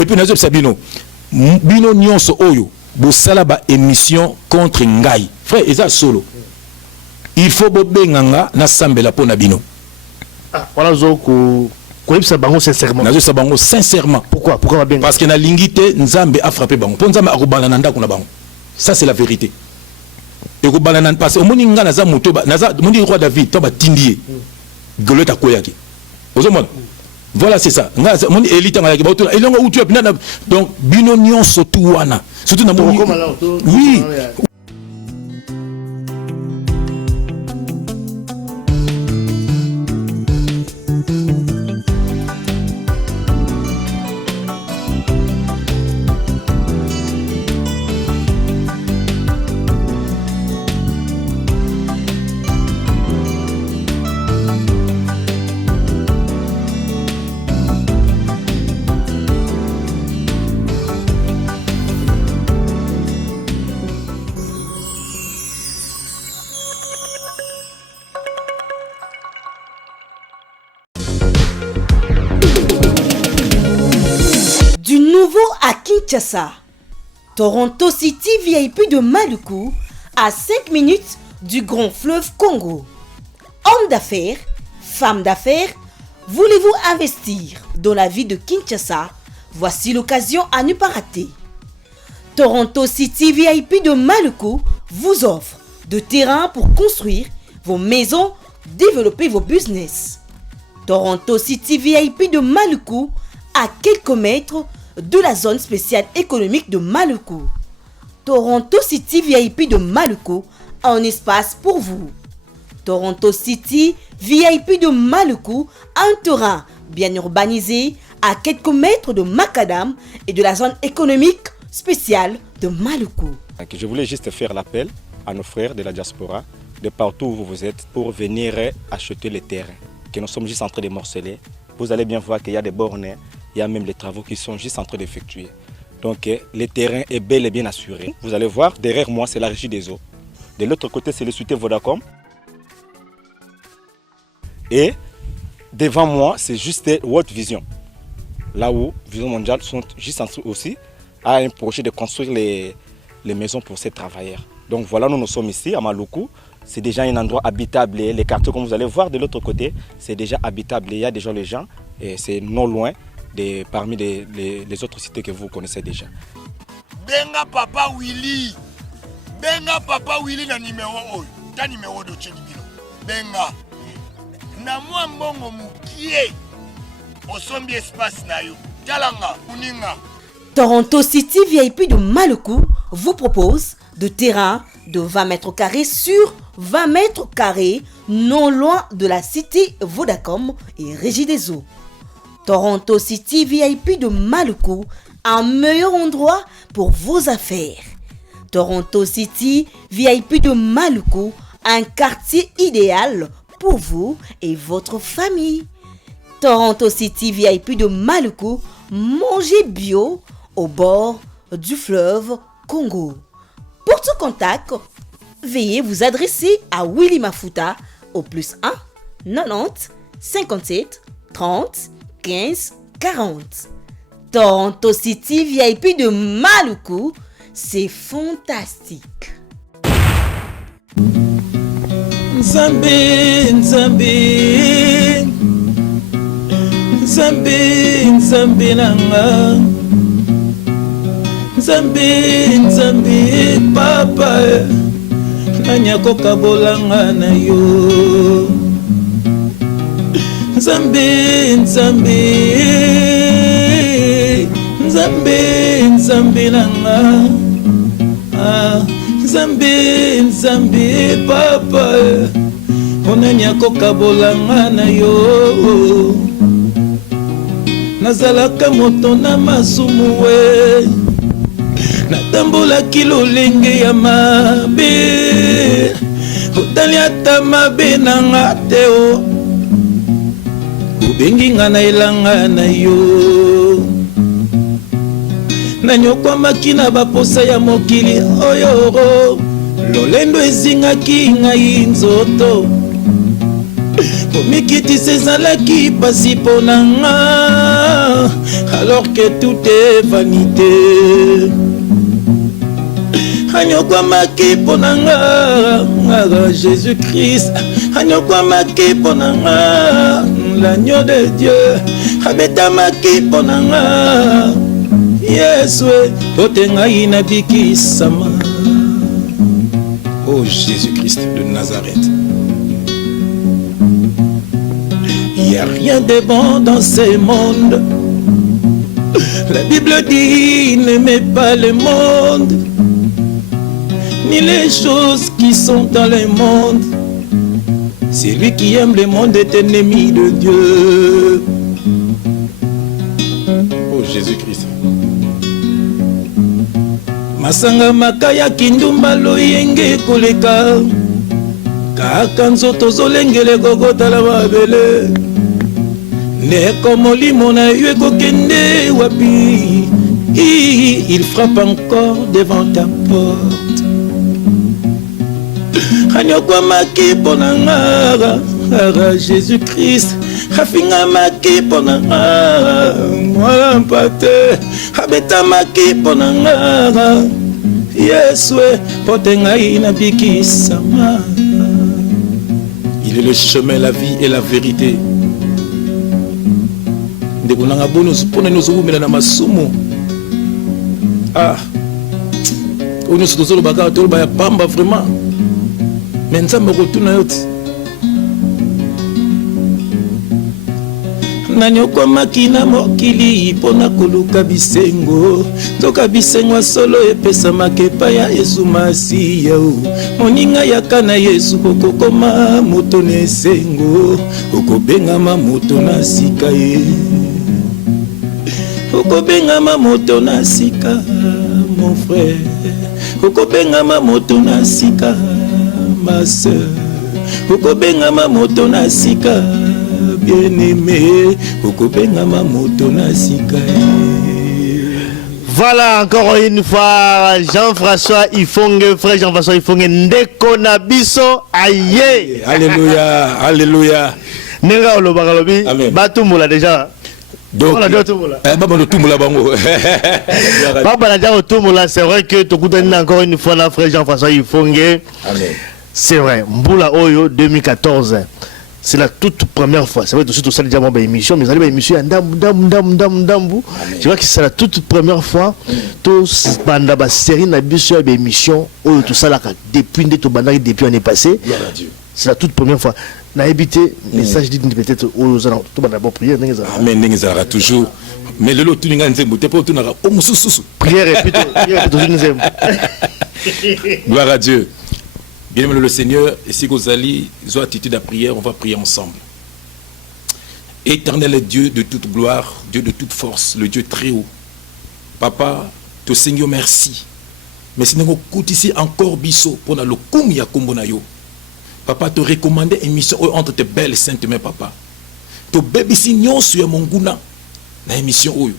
et puis nazo sabino bino nyonso oyo bosala ba émission contre ngai frère eza solo il faut bobenganga na sambela pona bino voilà zoko koyebisa bango sincèrement nazo sabango sincèrement pourquoi babenga parce que na lingité nzambe a frappé bango po nzambe akobala na ndako na bango ça c'est la vérité et kobala na parce que omoni nga naza moto naza moni roi David to ba tindie goleta koyaki ozomona voilà c'est ça nga moni élite nga yaki ba to elonga utu apina donc bino nyonso tu wana surtout na moni oui. Du nouveau à Kinshasa, Toronto City VIP de Maluku, à 5 minutes du grand fleuve Congo. Hommes d'affaires, femmes d'affaires, voulez-vous investir dans la vie de Kinshasa? Voici l'occasion à ne pas rater. Toronto City VIP de Maluku vous offre de terrain pour construire vos maisons, développer vos business. Toronto City VIP de Maluku, à quelques mètres de la zone spéciale économique de Maluku. Toronto City VIP de Maluku a un espace pour vous. Toronto City VIP de Maluku a un terrain bien urbanisé à quelques mètres de Macadam et de la zone économique spéciale de Maluku. Je voulais juste faire l'appel à nos frères de la diaspora, de partout où vous êtes, pour venir acheter les terrains que nous sommes juste en train de morceler. Vous allez bien voir qu'il y a des bornes, il y a même les travaux qui sont juste en train d'effectuer. Donc le terrain est bel et bien assuré. Vous allez voir, derrière moi, c'est la régie des eaux. De l'autre côté, c'est le soutien Vodacom. Et devant moi, c'est juste World Vision. Là où Vision Mondiale sont juste en train aussi à un projet de construire les maisons pour ces travailleurs. Donc voilà, nous sommes ici à Maluku. C'est déjà un endroit habitable. Les quartiers, comme vous allez voir de l'autre côté, c'est déjà habitable. Il y a déjà les gens et c'est non loin parmi les autres cités que vous connaissez déjà. Benga Papa Willy. Benga Papa Willy na numéro oyo. Ta numéro de Chelibino. Benga. Na mwa mbongo mukie. Osombi espace na yo. Talanga, uninga. Toronto City VIP de Maluku vous propose de terrain de 20 mètres carrés sur 20 mètres carrés non loin de la cité Vodacom et Régie des Eaux. Toronto City VIP de Maluku, un meilleur endroit pour vos affaires. Toronto City VIP de Maluku, un quartier idéal pour vous et votre famille. Toronto City VIP de Maluku, mangez bio au bord du fleuve Congo. Pour tout contact, veuillez vous adresser à Willy Mafuta au +1 90 57 30 15 40. Toronto City VIP de Maluku, c'est fantastique. Nzambe, Nzambe, Nzambe, Nzambe nanga. Nzambe, Nzambe, papa, nanyako kabolanga na yo. Nzambe, Nzambe, Nzambe, Nzambe nanga. Nzambe, Nzambe, papa, onanyako kabolanga na yo. Nazalaka moto na masumu we. Natambolaki lolenge ya mabe, otali ata mabe nanga te o. Obengi nga na elanga na yo. Nanyokwamaki na baposa ya mokili oyo. Lolendo ezingaki ngai nzoto. Pomikitisi ezalaki pasi mpo na nga. alors que tout est vanité. Anyokwamaki ponanga Jésus-Christ, anyokwamaki ponanga l'agneau de Dieu, abetamaki ponanga Yeswe potenga inabiki sama. Oh Jésus-Christ de Nazareth. Il n'y a rien de bon dans ce monde. La Bible dit n'aimez pas le monde, ni les choses qui sont dans le monde. Celui qui aime le monde est ennemi de Dieu. Oh Jésus-Christ. Masanga makaya kindumba loyenge koleka, kaka nzoto zolengele gogota mabele. Neko molimo na yo ekokende wapi, il frappe encore devant ta porte. Anyokwamaki ponanga Jésus-Christ, afingamaki ponanga mwana mpate, abetamaki ponanga Yeswe potenga inabikisama. Il est le chemin, la vie et la vérité. Ndekunanga bono supona no zumela na masumu. Ah. Ono sotozolo baka tolo ba pamba vraiment. Mais nzamba kotuna yote. Nanyokwamaki na mokili pona koluka bisengo, toka bisengo solo epesamaki epai ya Yesu Masiya. Moninga yaka na Yesu kokokoma moto na esengo, okobengama moto na sika ye, okobengama moto na sika mon frère, okobengama moto na sika ma sœur, okobengama moto na sika bien-aimé, okobengama moto na sika. Voilà encore une fois Jean-François Ifongue, frère Jean-François Ifongue, ndeko na biso aye. Alléluia, alléluia. Nenga olobaka lobi, batumula déjà. Donc, c'est vrai que tu encore une fois là, frère Jean-François Ifongue. C'est vrai, Mboula Oyo 2014. C'est la toute première fois. C'est vrai que tout ça déjà mon émission, mais allez émission tu vois que c'est la toute première fois tous banda ba série na biso émission Oyo tout ça là depuis depuis l'année passée. C'est la toute première fois. Na habité message dit peut-être aux tout banda bon prière n'engeza. Amen n'engeza toujours. Mais le lot tout n'enga nzembo te pas tout na o mususu. Prière plutôt nzembo. Gloire à Dieu. Bien-aimé le Seigneur, et si vous allez, ont attitude à prière, on va prier ensemble. Éternel Dieu de toute gloire, Dieu de toute force, le Dieu très haut. Papa, te Seigneur, merci. Mais si nous écoutons ici encore biso pour le koum ya kombonayo. Papa, te recommander une mission entre tes belles saintes mains, papa. Te bébé si nyon sur mon gouna na émission oyo.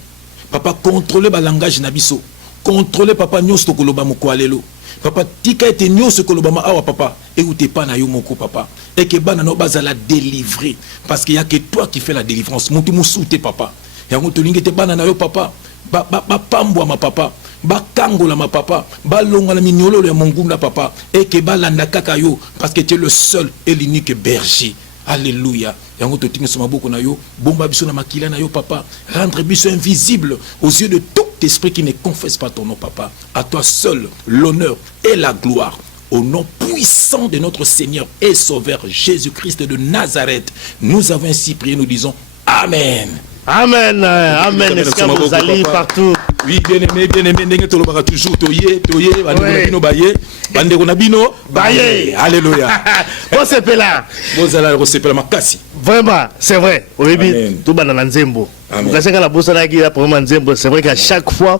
Papa, contrôlez le langage na biso. Contrôlez papa nyon sto koloba moko alelo. Papa, tika ete nyonso kolobama awa papa, et ou t'es pas na yo moko papa, et que bana no baza la délivrer, parce qu'il y a que toi qui fais la délivrance. Montu mousouté papa, et on te lingue te bana na yo papa, ba pambwa ma papa, ba kangola ma papa, ba longa la mignolo le mongunda papa, et que ba landa kaka yo, parce que tu es le seul et l'unique berger. Alléluia. Et on te tingue sur ma bouche na yo, bomba biso na makila na yo papa, rendre biso invisible aux yeux de tout esprit qui ne confesse pas ton nom papa. À toi seul l'honneur et la gloire. Au nom puissant de notre Seigneur et Sauveur Jésus-Christ de Nazareth, nous avons ainsi prié, nous disons Amen. Amen, amen. Est-ce que vous allez partout? Oui, bien-aimé, n'est-ce pas toujours toyé, bandeko baye, bandeko nabino baye. Alléluia. Bon c'est là. Bon allez recevoir makasi. Vraiment, c'est vrai. Au début, tout bana nzembo. Vous savez que la bossa là qui a pour nzembo, c'est vrai qu'à chaque fois,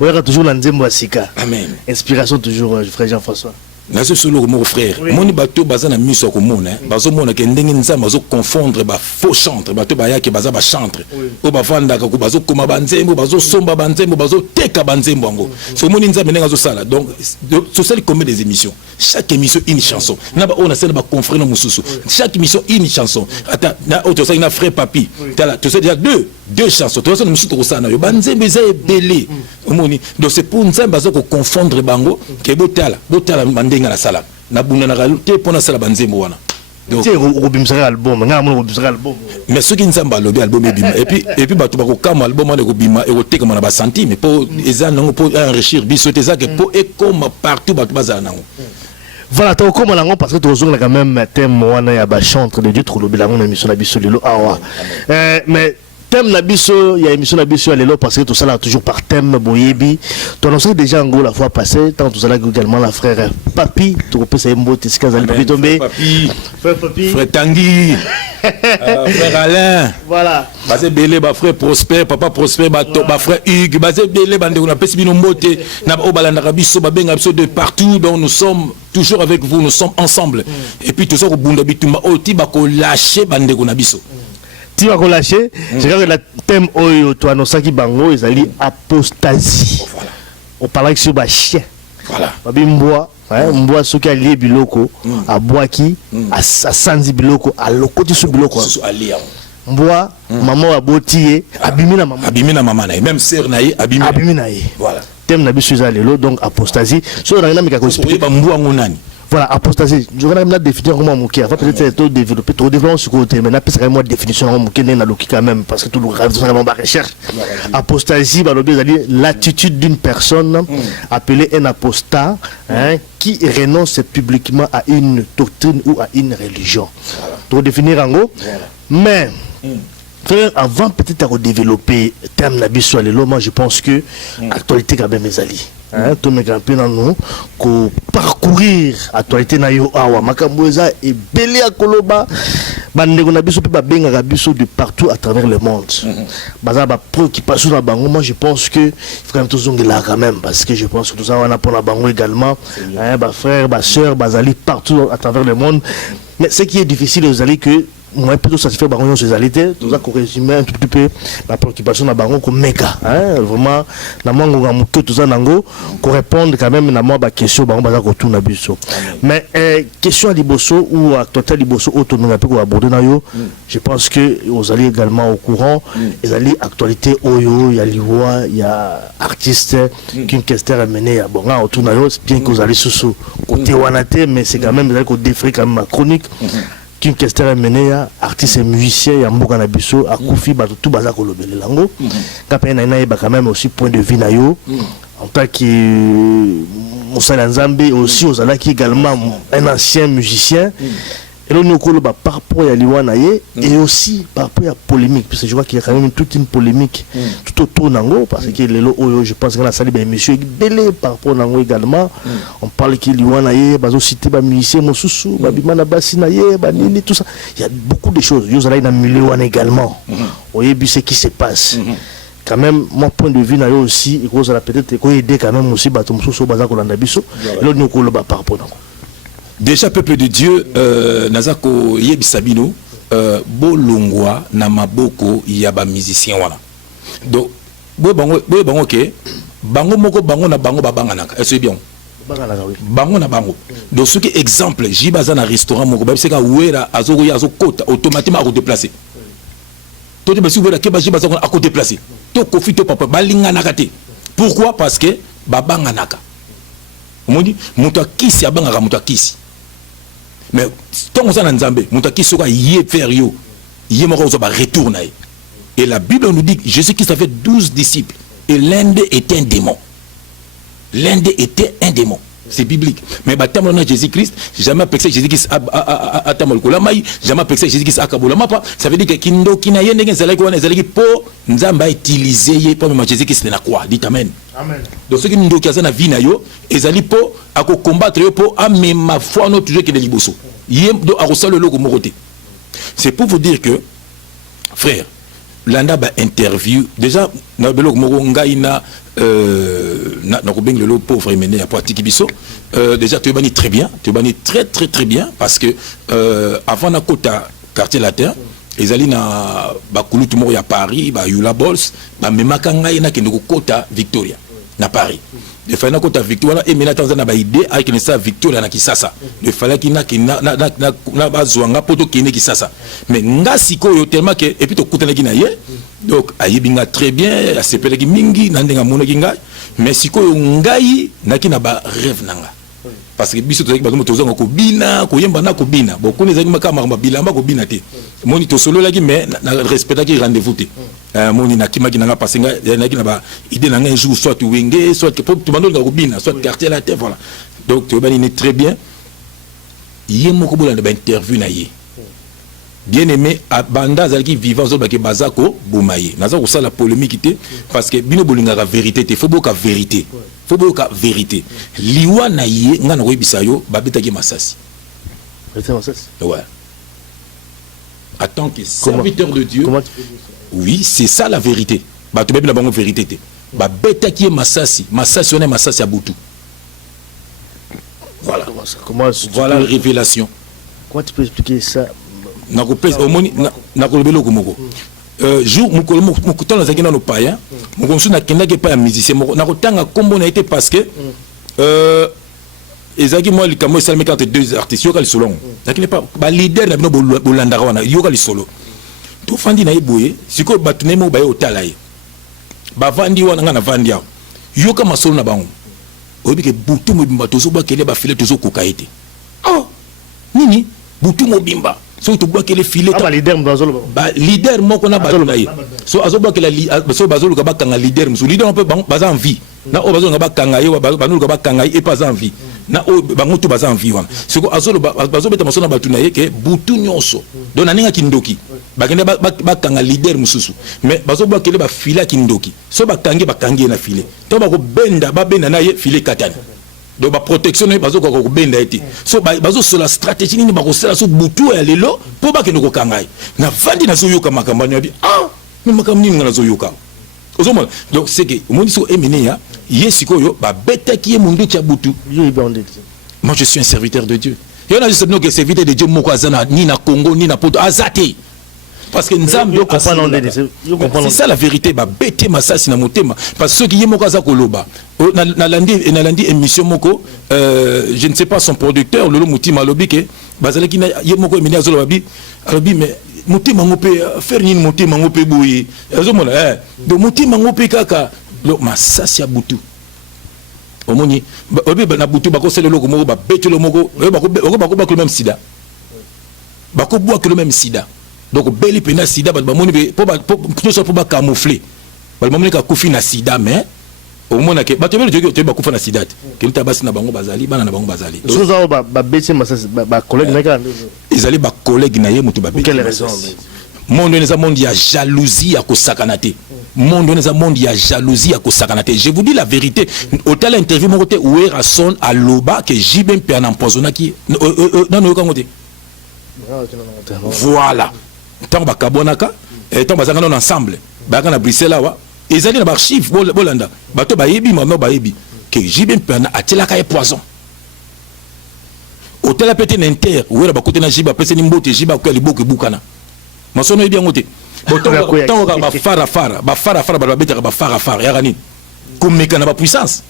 on aura toujours nzembo à sika. Amen. Inspiration toujours, frère Jean-François. nazo solo mon frère moni bato baza na miso ko mona bazo mona ke ndenge nzambe bazo confondre ba faux chantre bato ba yaki baza ba chantre o ba vanda ka ko bazo koma banzembo bazo somba banzembo bazo teka banzembo ngo so moni nzambe ndenge azo sala donc social comme des émissions chaque émission une chanson na ba on a celle ba confrère no mususu chaque émission une chanson ata na auto ça na frère papi tala tu sais déjà deux chansons tu sais mususu to sana yo banzembo za ebele moni donc c'est pour nzambe bazo ko confondre bango ke botala bandenga la sala na bunda na te pona sala banzembo wana donc c'est robimsera album nga mo robimsera album mais ce qui nzamba lobi album ebima et puis bato ba ko kama album wana ko bima e ko teka mana ba centime pour ezana pour enrichir biso te ça que pour et comme partout bato bazana nango. Voilà, tu as comme on parce que tu as quand même thème wana ya ba chantre de Dieu trop lobi la mon émission na biso lelo awa mais thème nabiso il y a émission nabiso lelo parce que tout ça là toujours par thème boyebi tu annonçais déjà en gros la fois passée tant tout ça là également la frère Papi tu peux ça mbote ce qu'azali Papi tombé frère Papi frère Tanguy frère Alain voilà basé belé ba frère Prosper papa Prosper ba frère Hugues basé belé bande on a pesi bino mbote na ba obalanda biso ba benga biso de partout donc nous sommes toujours avec vous nous sommes ensemble et puis tout ça ko bunda bitumba oti ba ko lâcher bande ko na biso. Tu vas relâcher, c'est quand le thème oyo tu annonces qui bango ils allaient apostasie. On parle sur ba chien. Voilà. Babi mboa, mboa ceux qui allié biloko, à boaki, à sanzi biloko, à lokoti su biloko. Mboa, maman a botié, abimina maman. Abimina maman na même sœur naïe, abimina naïe. Voilà. Thème na biso zalelo donc apostasie. So na ngina mikako expliquer ba mboa ngonani. Voilà, apostasie. Je vais même définir comment mon cœur. Peut-être trop développer, trop développer ce côté. Mais là, c'est moi définition mon cœur n'est pas quand même parce que tout le reste c'est vraiment recherche. Apostasie, bah l'attitude d'une personne appelée un apostat, qui renonce publiquement à une doctrine ou à une religion. Trop définir en gros. Mais avant peut-être à développer terme nabiso alelo, moi je pense que actualité quand même mes alliés. Tout me grimper dans nous ko parcourir actualité na yo awa makambo eza et belé à koloba bande ko na biso pe ba benga biso de partout à travers le monde baza ba préoccupation na bango. Moi je pense que il faut quand même tous là quand même parce que je pense que tout ça on a pour la bango également ba frère ba sœur bazali partout à travers le monde. Mais ce qui est difficile aux alliés que moi plutôt satisfait par ces réalités tout ça qu'on résume un tout petit peu la préoccupation na bango comme méga vraiment na mango ngamuke tout ça nango qu'on répondre quand même na moi ba question bango baza ko tuna biso mais question à liboso ou à total liboso autonomie peu ko aborder na yo je pense que aux alliés également au courant les alliés actualité oyo ya liwa ya artiste qu'une question est menée à bon autour na yo bien que aux alliés sous côté wanaté mais c'est quand même ils ko défrer quand même ma chronique qu'une question est menée à artistes et musiciens et à Mboka Nabiso à Koufi tout baza kolobele lango kapena na ba quand même aussi point de vue na yo en tant que Moussa Nzambe aussi aux alaki également un ancien musicien et là nous koloba par rapport à liwana et aussi par rapport à polémique parce que je vois qu'il y a quand même toute une polémique tout autour nango parce que lelo oyo je pense que la salle ben monsieur belé par rapport nango également on parle qu'il liwana bazo citer ba musicien mosusu ba bimana basina ba nini tout ça il y a beaucoup de choses yo zala na miliwana également oyebi ce qui se passe quand même mon point de vue na yo aussi il faut peut-être ko aider quand même aussi bato mosusu baza kolanda biso et là nous koloba par rapport nango. Déjà peuple de Dieu nazako yebisabino bolongwa na maboko ya ba musicien wana donc boye bango ke bango moko bango na bango babanganaka est-ce bien bango na bango donc ce qui exemple jibaza na restaurant moko ba seka wera azoko ya azokota automatiquement à déplacer to te basi wera ke ba jibaza ko à déplacer to kofi to papa balinganaka te pourquoi parce que babanganaka omoni muto akisi abangaka muto akisi. Mais tant qu'on s'en a nzambe, moutaki sera yé vers yo, yé moko va retourner. Et la Bible nous dit que Jésus-Christ avait 12 disciples et l'un d'eux était un démon. L'un d'eux était un démon. C'est biblique. Mais baptême dans Jésus-Christ, jamais appelé Jésus-Christ à Tamolkolamaï, jamais appelé Jésus-Christ à Kabolamapa. Ça veut dire que Kindo Kinayen n'est pas pour Nzamba utiliser pour Jésus-Christ n'a quoi. Dites Amen. Amen. Donc ce qui nous dit na vie na yo, ezali po à combattre yo po a mais ma foi no toujours que de liboso. Yem do a rosal le logo moroté. C'est pour vous dire que frère, landa ba interview déjà na beloko moko ngai na kobenga lelo pauvre mené ya pratique biso déjà tu bani très bien très bien parce que avant na kota quartier latin ezali na bakulutu moko ya Paris ba Yula Bols ba memaka ngai na kende ko kota Victoria na Paris de fallait kota Victoria et maintenant Tanzania ba idée avec une sa Victoria na Kisasa de fallait na bazwanga poto kene Kisasa mais nga sikoyo tellement que et puis to kutana ki na ye donc ayibinga très bien asepele ki mingi na ndenga mona ki ngai mais sikoyo ngai na ki na ba rêve nanga parce que biso tozaki bato tozanga ko bina ko yemba na ko bina beaucoup les animaux kama bilamba ko bina te moni to solo laki mais na respecta ki rendez-vous te moni na kimaki nanga parce que na ki na ba idée nanga un jour soit wenge soit que tout bando ko bina soit quartier la terre voilà donc tu bani très bien yemo ko bola na ba interview na ye bien aimé à banda zalaki vivant zo baki bazako bumaye naza ko sala polémique te parce que bino bolinga la vérité te faut boka vérité faut boka vérité liwa na ye ngana ko bisayo babetaki masasi ouais en tant que serviteur de Dieu oui c'est ça la vérité ba to na bango vérité te babetaki masasi on est masasi à butu voilà voilà la révélation. Comment tu peux expliquer ça? Nakolobelo komoko jour mukolo nazaki na païen mukomsu na kendaki pa ya musicien moko nakotanga kombo na été parce que ezaki moi likamo esalemi entre deux artistes yoka lisolo nakine pas ba leader na bino bolandaka wana yoka lisolo to fandi na eboye siko batune mo baye otala ye bavandi wana nga na vandi ya yoka masolo na bango obike butu mo bimba tozo bakele ba file tozo kokaite oh nini butu mo bimba so to bois que les filets ba leader moko na ba na ye so azoboa que la so bazolo ka ba kanga leader musu leader on peut baza en vie na o bazolo ka ba kanga ye ba nulu ka ba kanga et pas en vie na o bango to baza en vie wana so azolo bazobeta masona ba tuna ye ke butu nyonso donc na ninga kindoki ba kende ba kanga leader mususu mais bazoboa que ba filet kindoki so ba kangi na filet to ba ko benda na ye filet katana donc ba protection ne bazo ko benda eti so bazo sur la stratégie ni ba ko sala so butu ya lelo po ba ke no ko kangai na vandi na so yoka makambani abi ni makamni ngana zo yoka ozomona donc c'est que mon so emene ya yesiko yo ba betaki mundu tia butu moi je suis un serviteur de Dieu yo na juste que serviteur de Dieu moko azana ni na Congo ni na Poto azate parce que Nzambe c'est ça la vérité ba bete masasi na motema parce que ceux qui yemoko za koloba na landi émission moko je ne sais pas son producteur lolo mutima lobi ke bazala ki na yemoko emina azolo babi alobi mais mutima ngope faire ni mutima ngope boye azomona donc mutima ngope kaka lo masasi ya butu omoni obi na butu bako sele loko moko ba bete lo moko bako même sida bako boa que le même sida. Donc beli pena sida ba moni po ba camoufler ba moni ka kufi na sida mais au mona ke ba tebelo te ba kufa na sida ke nta basi na bango bazali bana na bango bazali so za ba beti masasi ba collègue na ka ezali ba collègue na ye mutu ba beti. Quelle raison? Monde neza monde ya jalousie ya kosakana te monde neza monde ya jalousie ya kosakana te je vous dis la vérité au tel interview mon côté où Rason à loba que jibem pe en empoisonna qui non kangote voilà tant ba kabonaka et tant bazanga non ensemble ba kana Bruxelles wa ezali na archive bolanda bato ba yebi mama ba yebi que jibem pena atela ka poison hôtel pété n'inter ou era ba côté na jiba pese ni mbote jiba ko liboke bukana masono yebi ngote tant ba fara ba beta ba fara ya gani komeka na ba puissance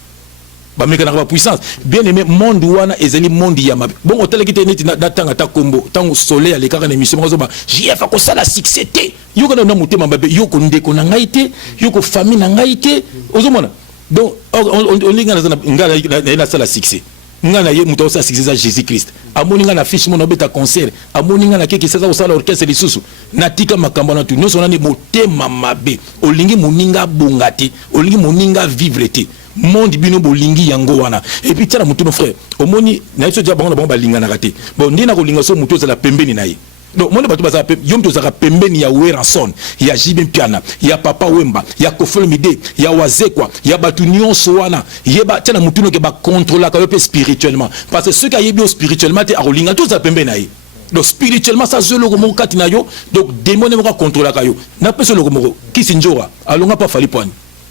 ba meka na ba puissance bien aimé monde wana ezali monde ya mabe bon hôtel ki teneti na tanga ta kombo tango soleil ale kaka na émission ko ba JF ko sala succès te yoko na mutema mabe yoko ndeko na ngaite yoko famille na ngaite ozomona donc on linga na ngala na sala succès ngana ye muto sa succès za Jésus Christ amoni ngana fiche mon obeta concert amoni ngana keke sasa ko sala orchestre lisusu natika makambo na tu nyonso na ni motema mabe olingi moninga bongati olingi moninga vivre te monde bino bolingi yango wana et puis tala mutu no frère omoni na yeso ja bango ba linga na raté bon ndina ko linga so mutu za la pembeni na ye donc monde batu baza yom to za pembeni ya Weranson ya Jibin Piana ya Papa Wemba ya Kofol Mide ya Wazekwa ya batu nyonso wana yeba tala mutu no ke ba contrôler ka pe spirituellement parce que ceux qui yebi spirituellement te a linga to za pembeni na ye donc spirituellement ça zolo ko kati na yo donc démon ne va contrôler ka yo na peso lo ko kisinjora alonga pas fali point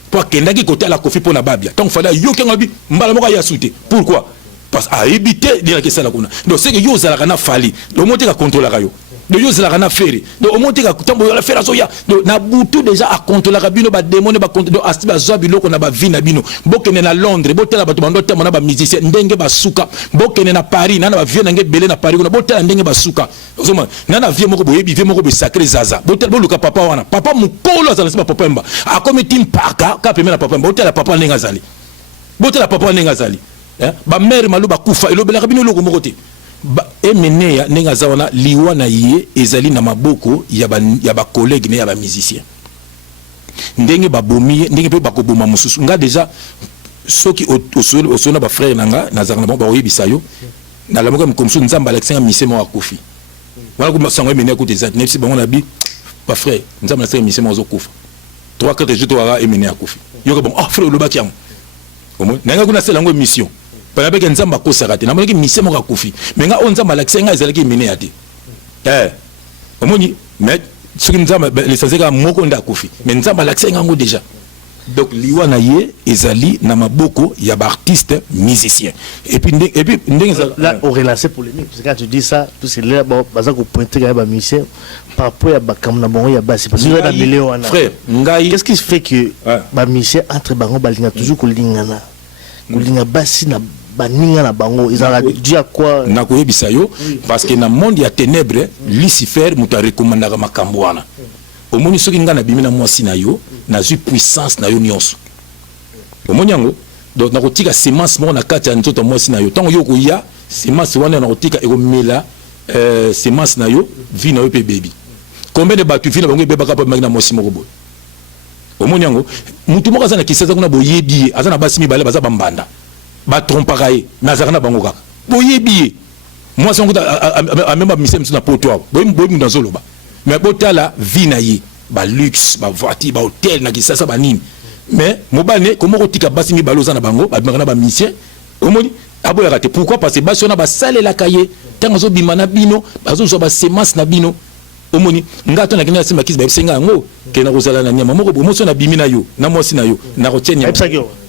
pour kendaki côté la kofi pour na babia donc fallait yo kenga bi mbala moko ya souté pourquoi parce à éviter de la question la kuna donc c'est que yo zala kana fali donc monter ka contrôler ka yo donc yo zala kana faire donc monter ka tambo la faire so ya donc na butu déjà à contrôler ka bino ba démon ba contrôler donc astiba zo biloko na ba vie na bino bokene na Londres botela ba bando temo na ba musicien ndenge ba suka bokene na Paris na ba vie na nge belé na Paris kuna botela ndenge ba suka ozoma na vie moko boyebi vie moko be sacré zaza botela boluka papa wana papa mukolo azala siba papa mba akomiti mpaka ka pemela papa mba botela papa ndenge azali botela papa ndenge azali ba mère maluba kufa elobela bino loko moko te ba emene ya ndenge azawana liwa na ye ezali na maboko ya ba collègue ne ya ba musicien ndenge ba bomi ndenge pe ba ko boma mususu nga déjà soki osona ba frère nanga na zanga ba oyebisa yo na lamoka mkomsu nzamba Alexandre misemo akufi wala ko sango emene ko des nefsi bango na bi ba frère nzamba Alexandre misemo ozokufa 3-4 jours to wala emene akufi yo ko bon ah frère lobaki am omo nanga kuna sela ngo mission pa na beke nzamba ko sarate na monaki misemo akufi mais nga on nzamba Alexandre ezalaki emene ati omoni mais soki nzamba l'essentiel ka moko nda akufi mais nzamba Alexandre ngo déjà donc liwa na ye ezali na maboko ya ba artiste musicien et puis là on relance polémique parce que quand tu dis ça tout c'est là bon baza ko pointer ga ba musicien par rapport à ba kamna bon ya basi parce que na meleo ana frère ngai qu'est-ce qui fait que ba musicien entre bango balinga toujours ko lingana ko linga basi na baninga na bango ezala dû à quoi na ko yebisa yo parce que na monde ya ténèbres Lucifer muta recommandaka makambo wana omoni soki nga na bimi na mwasi na yo na zui puissance na yo nyonso omoni yango donc na kotika semence moko na kati ya nzoto mwasi na yo tango yo koya semence wana na kotika ekomela semence na yo vie na yo pe baby combien de batu vie na bango ebebaka pa na mwasi moko boy omoni yango mutu moko aza na kisasa kuna boyebi aza na basi mibale baza bambanda batrompaka ye nazaka na bango kaka boyebi mwasi yango amemba mise msu na poto awo boyebi na zoloba mais botala vie na ye ba luxe ba voiture ba hôtel na kisasa ba nini mais mobane komo kotika basi mi baloza na bango ba bimaka na ba musicien omoni aboya kate pourquoi parce que basi na ba sale la kaye tango zo bimana bino bazo zo ba semence na bino omoni ngato na kina sima kisi ba senga ngo ke na kozala na nyama moko bomoso na bimina yo na mosi na yo na kotienya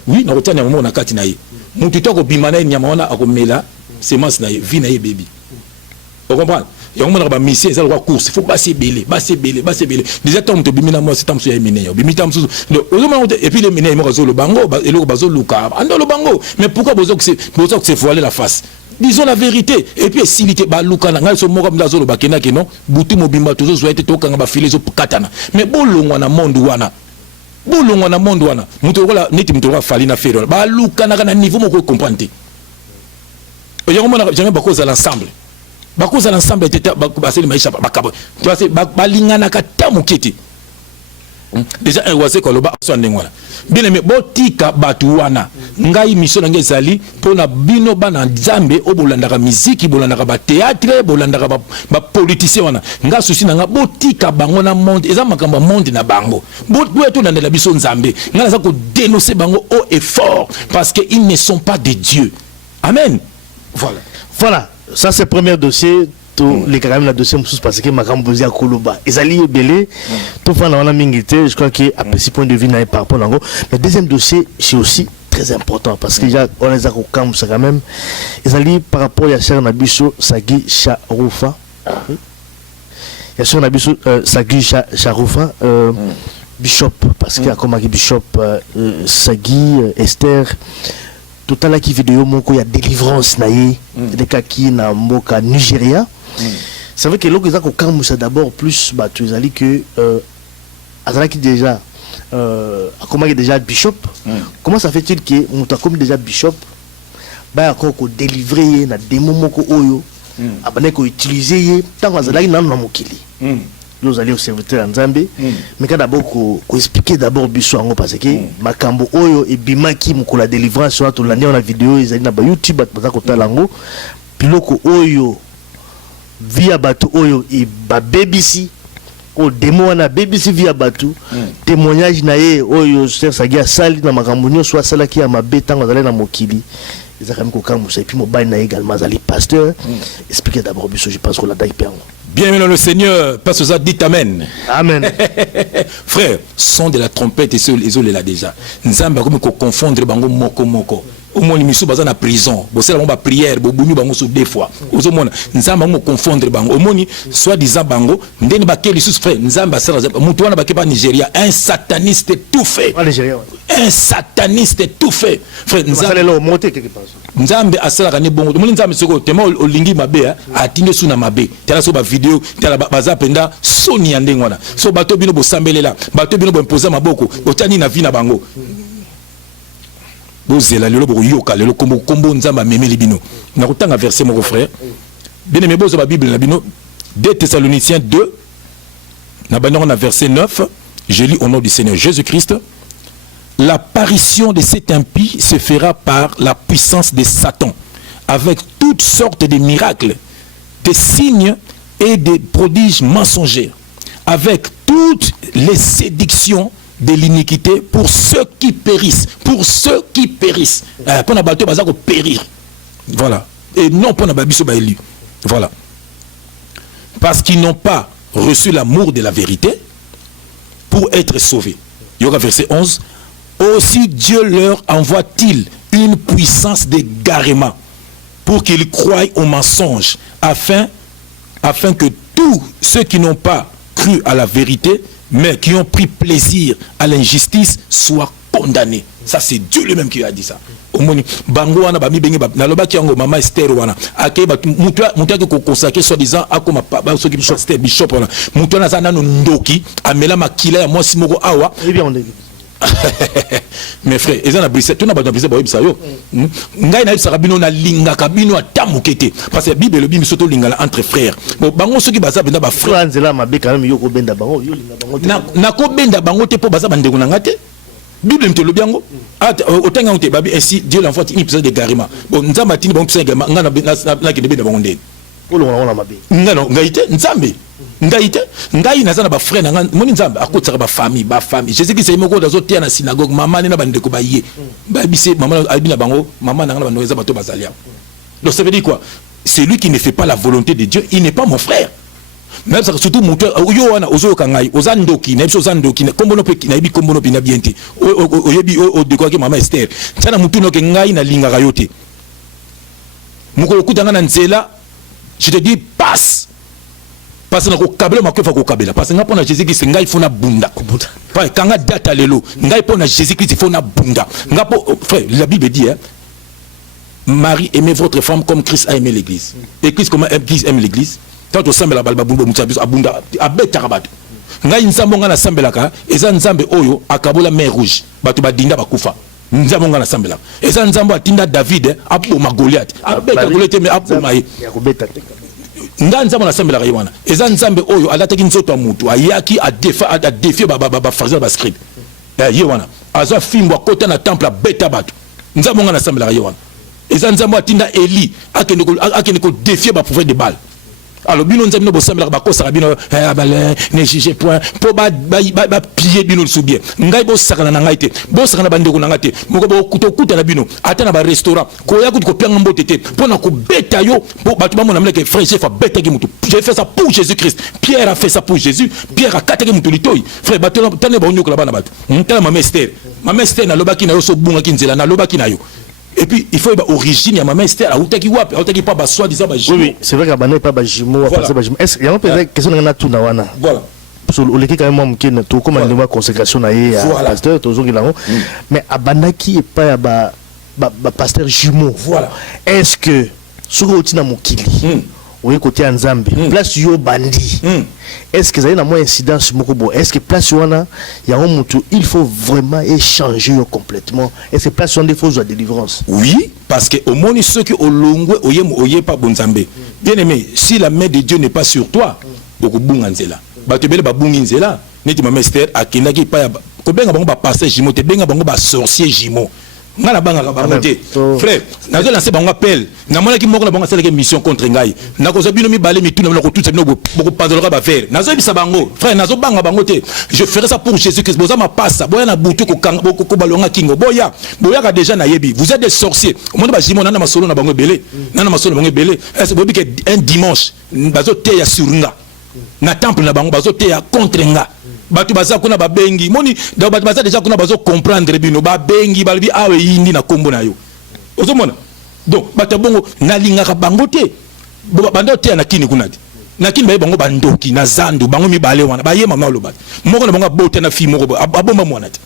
oui na kotienya moko na kati na ye mutu to ko bimana nyama wana akomela semence na ye vie na ye baby on comprend et on m'a ba mission ça le course il faut passer belé déjà tant to bimina moi c'est tant so ya miné yo bimita msusu et puis les miné mo zo le bango et le bazo luka ando le bango mais pourquoi bozo que c'est voiler la face disons la vérité et puis silité ba luka na ngai so mo comme zo le bakena ke non butu mo bimba toujours so ete to kanga ba filer zo katana mais bolongwa na monde wana muto ko la neti muto ko fali na fero ba luka na niveau mo ko comprendre et on m'a jamais ba cause à l'ensemble bakoza l'ensemble était baseli maisha bakabo tu vois c'est balingana kata mukiti déjà un wase ko loba so ndengwana bien aimé botika batu wana ngai mission na ngezali pona bino bana nzambe obolandaka musique bolandaka ba théâtre bolandaka ba politicien wana nga souci na nga botika bango na monde eza makambo monde na bango boto na la biso nzambe nga za ko dénoncer bango haut et fort parce que ils ne sont pas des dieux amen voilà ça c'est le premier dossier tout les carrément la dossier parce que ma cambosia koloba ezali belé tout fan on a mingité je crois que à petit point de vue n'a par rapport nango mais deuxième dossier c'est aussi très important parce que déjà on les a au camp ça quand même ezali par rapport à cher nabiso Sagi Sharoufa ya cher nabiso Sagi Sharoufa Bishop parce qu'il y a comme Bishop Sagi Esther total qui vidéo moko ya délivrance na ye de kaki na mboka Nigeria c'est vrai que l'autre ils a ko d'abord plus bah tu as dit que azalaki déjà comment déjà Bishop comment ça fait-il que muta comme déjà Bishop ba encore ko délivrer na démo moko oyo abane ko utiliser ye tant azalaki na mokili nous allons au serviteur Nzambe mais quand d'abord ko expliquer d'abord biso ngo parce que makambo oyo e bimaki mukola délivrance sur to landi on la vidéo ezali na ba YouTube baza ko talango piloko oyo via batu oyo e ba BBC o demo na BBC via batu témoignage na ye oyo Sagi asali na makambo nyo soit sala ki ya mabe tango azali na mokili ils ont quand même qu'aucun moussa et puis mon bain également les pasteurs expliquez d'abord je pense qu'on l'a d'ailleurs. Bien le Seigneur passe aux dites amen. Amen. Frère, son de la trompette et les autres là déjà. Nzamba comme qu'on confondre bango moko. Au moins les missions basées na prison. Bon c'est la prière, bon boumi bango sous deux fois. Aux moins nzamba comme confondre bango. Au moins soit disant bango, ndeni baké les sous frère nzamba ça mutu wana baké pas Nigeria, un sataniste tout fait. Un sataniste tout fait. Frère nzamba là monter quelque part. Nzambe asala ne bongo. Moni nzambe soko tema olingi mabe atinde suna mabe. Tala so ba vidéo, tala baza penda soni andenge wana. So bato bino bo sambelela, bato bino bo imposer maboko. Otani na vie na bango. Bozela lelo bo yoka lelo kombo nzamba memeli bino. Na kotanga verset mon frère. Bien aimé bozo ba Bible na bino 2 Thessaloniciens 2 na banana na verset 9, je lis au nom du Seigneur Jésus-Christ. L'apparition de cet impie se fera par la puissance de Satan, avec toutes sortes de miracles, des signes et des prodiges mensongers, avec toutes les séductions de l'iniquité pour ceux qui périssent. Pour ceux qui périssent. Pour la bateau, ils périr. Voilà. Et non pour la babiso baélu. Voilà. Parce qu'ils n'ont pas reçu l'amour de la vérité pour être sauvés. Il y aura verset 11. Aussi Dieu leur envoie-t-il une puissance d'égarement pour qu'ils croient au mensonge, afin que tous ceux qui n'ont pas cru à la vérité, mais qui ont pris plaisir à l'injustice, soient condamnés. Ça c'est Dieu lui-même qui a dit ça. Bango wana bami bengi naloba ki yango mama Esther wana akay ba mutu ko consacrer soi-disant akoma ba so ki bishop wana mutu na sana ndoki amela makila ya mwasi moko awa. Mes frères, ils ont abrisé, tout n'a pas abrisé, bah, ça yo. Ngai na sarabino na linga kabino atamukete. Parce que la Bible le Bible surtout lingala entre frères. Bon, bango ceux qui basa benda ba frères. Nzela mabe quand même yoko benda bango, yo linga bango. Na ko benda bango te po basa bandeko na ngate. Bible me te le biango. Autant ngante babi ainsi Dieu l'envoie une puissance de garima. Bon, nzamba tini bon puissance garima ngana na kende benda bango ndeni. Polo na mabe. Ngano ngaite nzambe. Ngai nazana ba frère nanga moni nzambe akotaka ba famille Jésus qui c'est moko dazo tia na synagogue maman na bandeko ba yé ba bise maman albina bango maman nanga bango eza bato bazalia. Donc ça veut dire quoi? C'est lui qui ne fait pas la volonté de Dieu, il n'est pas mon frère. Même ça surtout mutu yo wana ozo kangai ozandoki na biso ozandoki kombono pe na bi kombono pe na bienti oyebi o de quoi que maman Esther tsana mutu no ke ngai na linga kayote mukolo kutanga na nzela je te dis passe. Parce que na ko kabela makofa ko kabela parce que nga pona Jésus Christ ngai fona bunda pas kanga data lelo ngai pona Jésus Christ fona bunda nga po frère la Bible dit Marie aimez votre femme comme Christ a aimé l'église et Christ comment Christ aime l'église tant au sambela balba bumba mutabiso abunda abeta rabato ngai nzambo nga na sambelaka eza nzambe oyo akabola mer rouge bato badinda bakufa nzambo nga na sambela eza nzambo atinda David aboma Goliath abeta Goliath mais aboma ye nga nzambo na sambela kayiwana eza nzambe oyo alataki nzoto ya mutu ayaki a défier ba pharisien ba scribe ye wana aza fimbo akota na temple abeta bato nzambo nga na sambela kayiwana eza nzambo atinda Eli akende ko défier ba prophète de Baal. Alors bino nzambe no bosambela ba kosa bino balin ne juge point po ba piller bino sou bien ngai bo sakana na ngai te bo sakana bandeko na ngate moko bo kutokuta na bino ata na ba restaurant ko ya kuti ko pianga mbote te pona ko beta yo bo batu ba mona mleke frère chef a beta ki mutu. J'ai fait ça pour Jésus-Christ. Pierre a fait ça pour Jésus. Pierre a kataki mutu litoy frère batu tane ba onyoka bana batu tala mama Esther na lobaki na yo so bunga ki nzela na lobaki na yo. Et puis il faut origine ya maman Esther autaki wapi autaki pas ba soi disant ba jumeau. Oui, c'est vrai que bana pas ba jumeau passer ba jumeau. Est-ce il y a une question na tuna wana. Voilà. Sur le qui quand même qui to comme une consécration na ye pasteur tozo kilango mais abandaki et pas ba pasteur jumeau. Voilà. Est-ce que sur otina mokili oui côté Nzambe place yo bandi est-ce que ça y a un incidence mokobo est-ce que place wana ya mutu il faut vraiment échanger complètement est-ce que place on des faux de délivrance? Oui, parce que au moins ceux qui au longwe oye pas bon Nzambe. Bien aimé, si la main de Dieu n'est pas sur toi beaucoup bunga nzela bato bele ba bungi nzela neti mama Esther akendaki pa ko benga bango ba passer jimo te benga bango ba sorcier jimo ngana banga bango te frère nazo lancer bango appel na mona ki moko na bango saleke mission contre ngai na ko zabino mi balé mi tuna na ko tout sabino boko panzoloka ba faire nazo bisa bango frère nazo banga bango te je ferai ça pour Jésus Christ boza ma passa boya na butu ko kanga boko ko balonga kingo boya ka déjà na yebi vous êtes des sorciers monde ba jimo na masolo na bango belé na masolo bango belé est-ce bobi que un dimanche bazo te ya surunga na temple na bango bazo te ya contre nga batu baza kuna babengi moni da batu baza déjà kuna bazo comprendre bino babengi balbi awe yindi na kombo na yo ozomona donc batu bongo na linga ka bango te bando te na kini kuna ti na kini ba bango bandoki na zandu bango mi bale wana ba yema maloba moko na bango bote na fi moko abomba mwana ti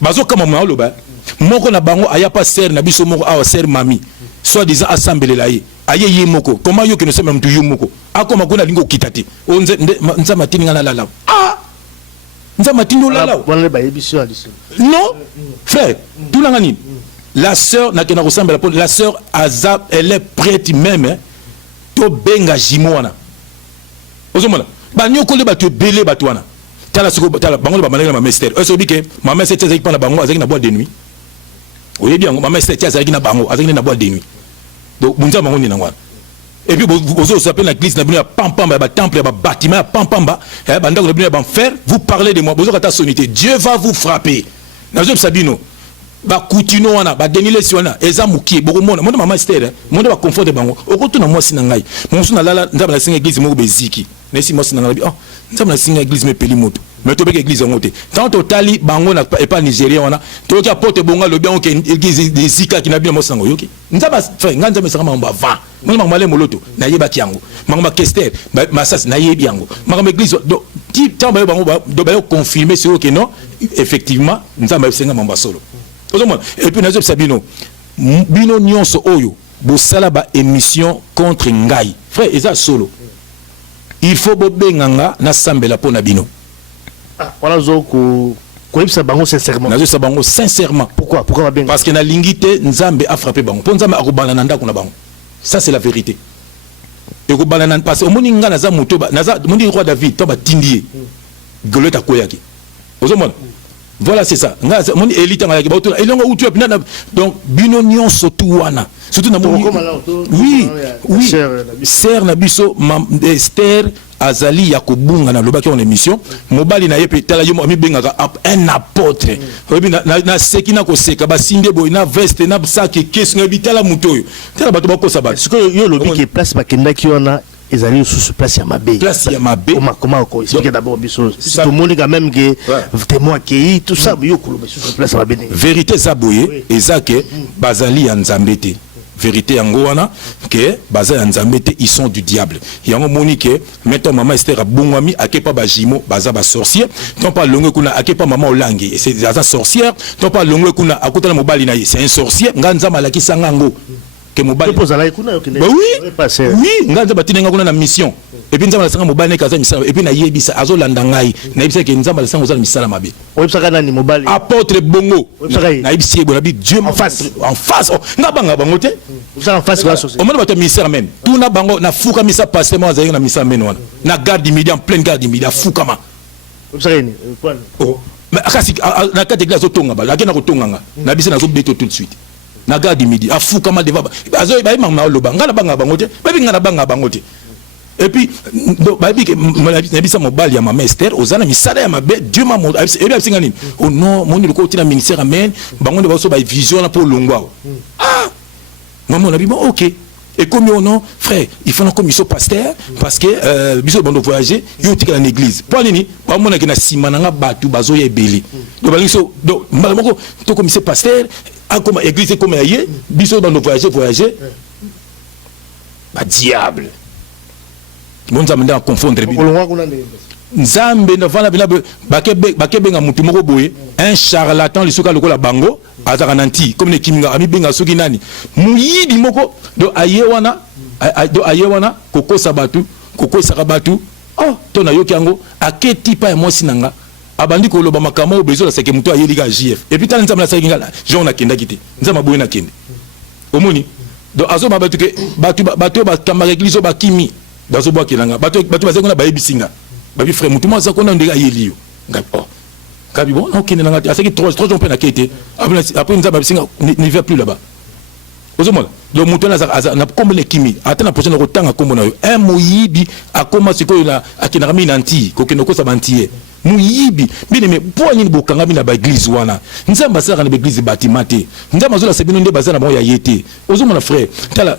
bazo kama maloba moko na bango aya pas ser na biso moko awa ser mami soit disant assemblée la ye aye yemoko comment yo que nous sommes mtu yemoko akoma kuna lingo kitati onze nza matini ngana lala non frère tout l'angani la sœur n'a qu'à ressembler la sœur Azab elle est prête même to benga jimoana ozomona ba nyoko le ba to belé ba toana tala siko tala bango ba manela ma mystère eso bike ma mystère tsa ikpa na bango azaki na boîte de nuit oye bien ma mystère tsa azaki na bango azaki na boîte de nuit donc bunza bango ni na ngwana. Et puis vous appelez l'église na bino pampamba ba temple ba bâtiment pampamba banda ko bino ba faire vous parlez de moi vous ata sonité Dieu va vous frapper nazo sabino ba kutino wana ba denile si wana eza mukie boko mona mona mama Esther mona ba conforte bango okoto na mwasi na ngai monsu na lala ndaba na singa église moko beziki nesi mwasi na ngai ndaba na singa église me peli moto mais to beke église ngote tant totali bango na pas Nigeria wana to ki aporte bonga lo bien que église de zika ki na bien mwasi ngo yoki ndaba fa nganja me saka mamba va mona mangale moloto na yeba kiango mangama Kester masas na yebi yango mangama église do ti tant ba bango do ba confirmer c'est OK non effectivement nzamba senga mamba solo. Et puis nazo sabino bino nyonso oyo bo sala ba émission contre ngai frère eza solo il faut bo benganga na sambela pona bino voilà zoko ko yebisa bango sincèrement nazo sa bango sincèrement pourquoi ba benga parce que na lingité nzambe a frappé bango po nzambe akobana na ndako na bango ça c'est la vérité et ko bana na parce au moni nga na za moto ba na za moni roi David to ba tindie goleta koyaki ozomona. Voilà c'est ça. Mon élite en Yaki elongo utu epina donc bino nyonso tuwana surtout na mon oui oui sœur na biso Esther azali ya kobunga na lobaki en émission mobali na yepe tala yo mi bengaka un apôtre na sekina ko seka ba sinde boy na veste na saki kesu na bitala mutoyo tala bato bako sabat ce que yo lobi ki place ba kenda ki ona ezali sous place ya mabe comment expliquer d'abord biso tout le monde quand même que témoin qui tout ça yo koloba sous place ya mabe vérité zaboye ezake bazali ya nzambete vérité yango wana que baza ya nzambete ils sont du diable yango monique maintenant maman Esther abungwami akepa ba jimo baza ba sorcier ton pas longwe kuna akepa maman olangi c'est za sorcière ton pas longwe kuna akutana mobali na c'est un sorcier nganza malaki sangango que mobile pose la ikuna yokine oui nganza batinenga kuna na mission et puis nzamba la sanga mobile kaza misala et puis na yebisa azo landa ngai na yebisa ke nzamba la sanga uzala misala mabe oyebisa kana ni mobile apôtre bongo na yebisa yebo na bi Dieu en face ngabanga bango te ça en face la société au moins bato ministère même tout na bango na fuka misa pasteur mo azali na misa men wana na garde immédiat en pleine garde immédiat fuka ma oyebisa ni point mais akasi na kate glace otonga ba la kena kotonga na bisa na zo beto tout de suite na garde midi afuka ma deva azo ba imama loba ngala banga bangote ba ngala banga bangote et puis ba bi ke na bisa mobali ya mama Esther ozana misala ya mabe Dieu m'a montré et bien singani oh non mon ko tina ministère amen bango ba so ba vision pour longwa maman on a dit bon OK et comme on non frère il faut une commission pasteur parce que biso bando voyager yo tika na église pour nini ba mona ke na simana nga batu bazo ya ebeli do ba liso do moko to commission pasteur comme église comme ailleurs biso dans nos voyager ba diable mon nzambe nda confondre bi nzambe na vana bina bakebe nga mutu moko boye un charlatan lisuka lokola bango azaka nanti comme ne kiminga ami benga soki nani muyidi moko do ayewana kokosa batu kokosaka batu oh to na yoki yango aketi pa emosi nanga abandi ko loba makamo obezo la seke muto ayeli ga JF et puis tala nzambe la seke ngala jean na kenda kiti nzambe boye na kende omoni do azo mabatu ke batu ba kamara église ba kimi dazo boa kelanga batu bazeko na ba ebisinga ba bi frère mutu mo za kona ndeka ayeli yo ngapo kabi bon OK na ngati asaki 3 jours pe na kete après nzamba bisinga ne va plus là-bas ozomona donc mutu na kombo le kimi ata na prochaine kotanga kombo na yo un moyibi akoma sikoyo na akinaka mina nti kokeno kosa bantiye muyibi bine me poani ni bokanga mina ba église wana nzamba saka na ba église bâtiment te nzamba zola sebino nde bazana bon ya yete ozomona frère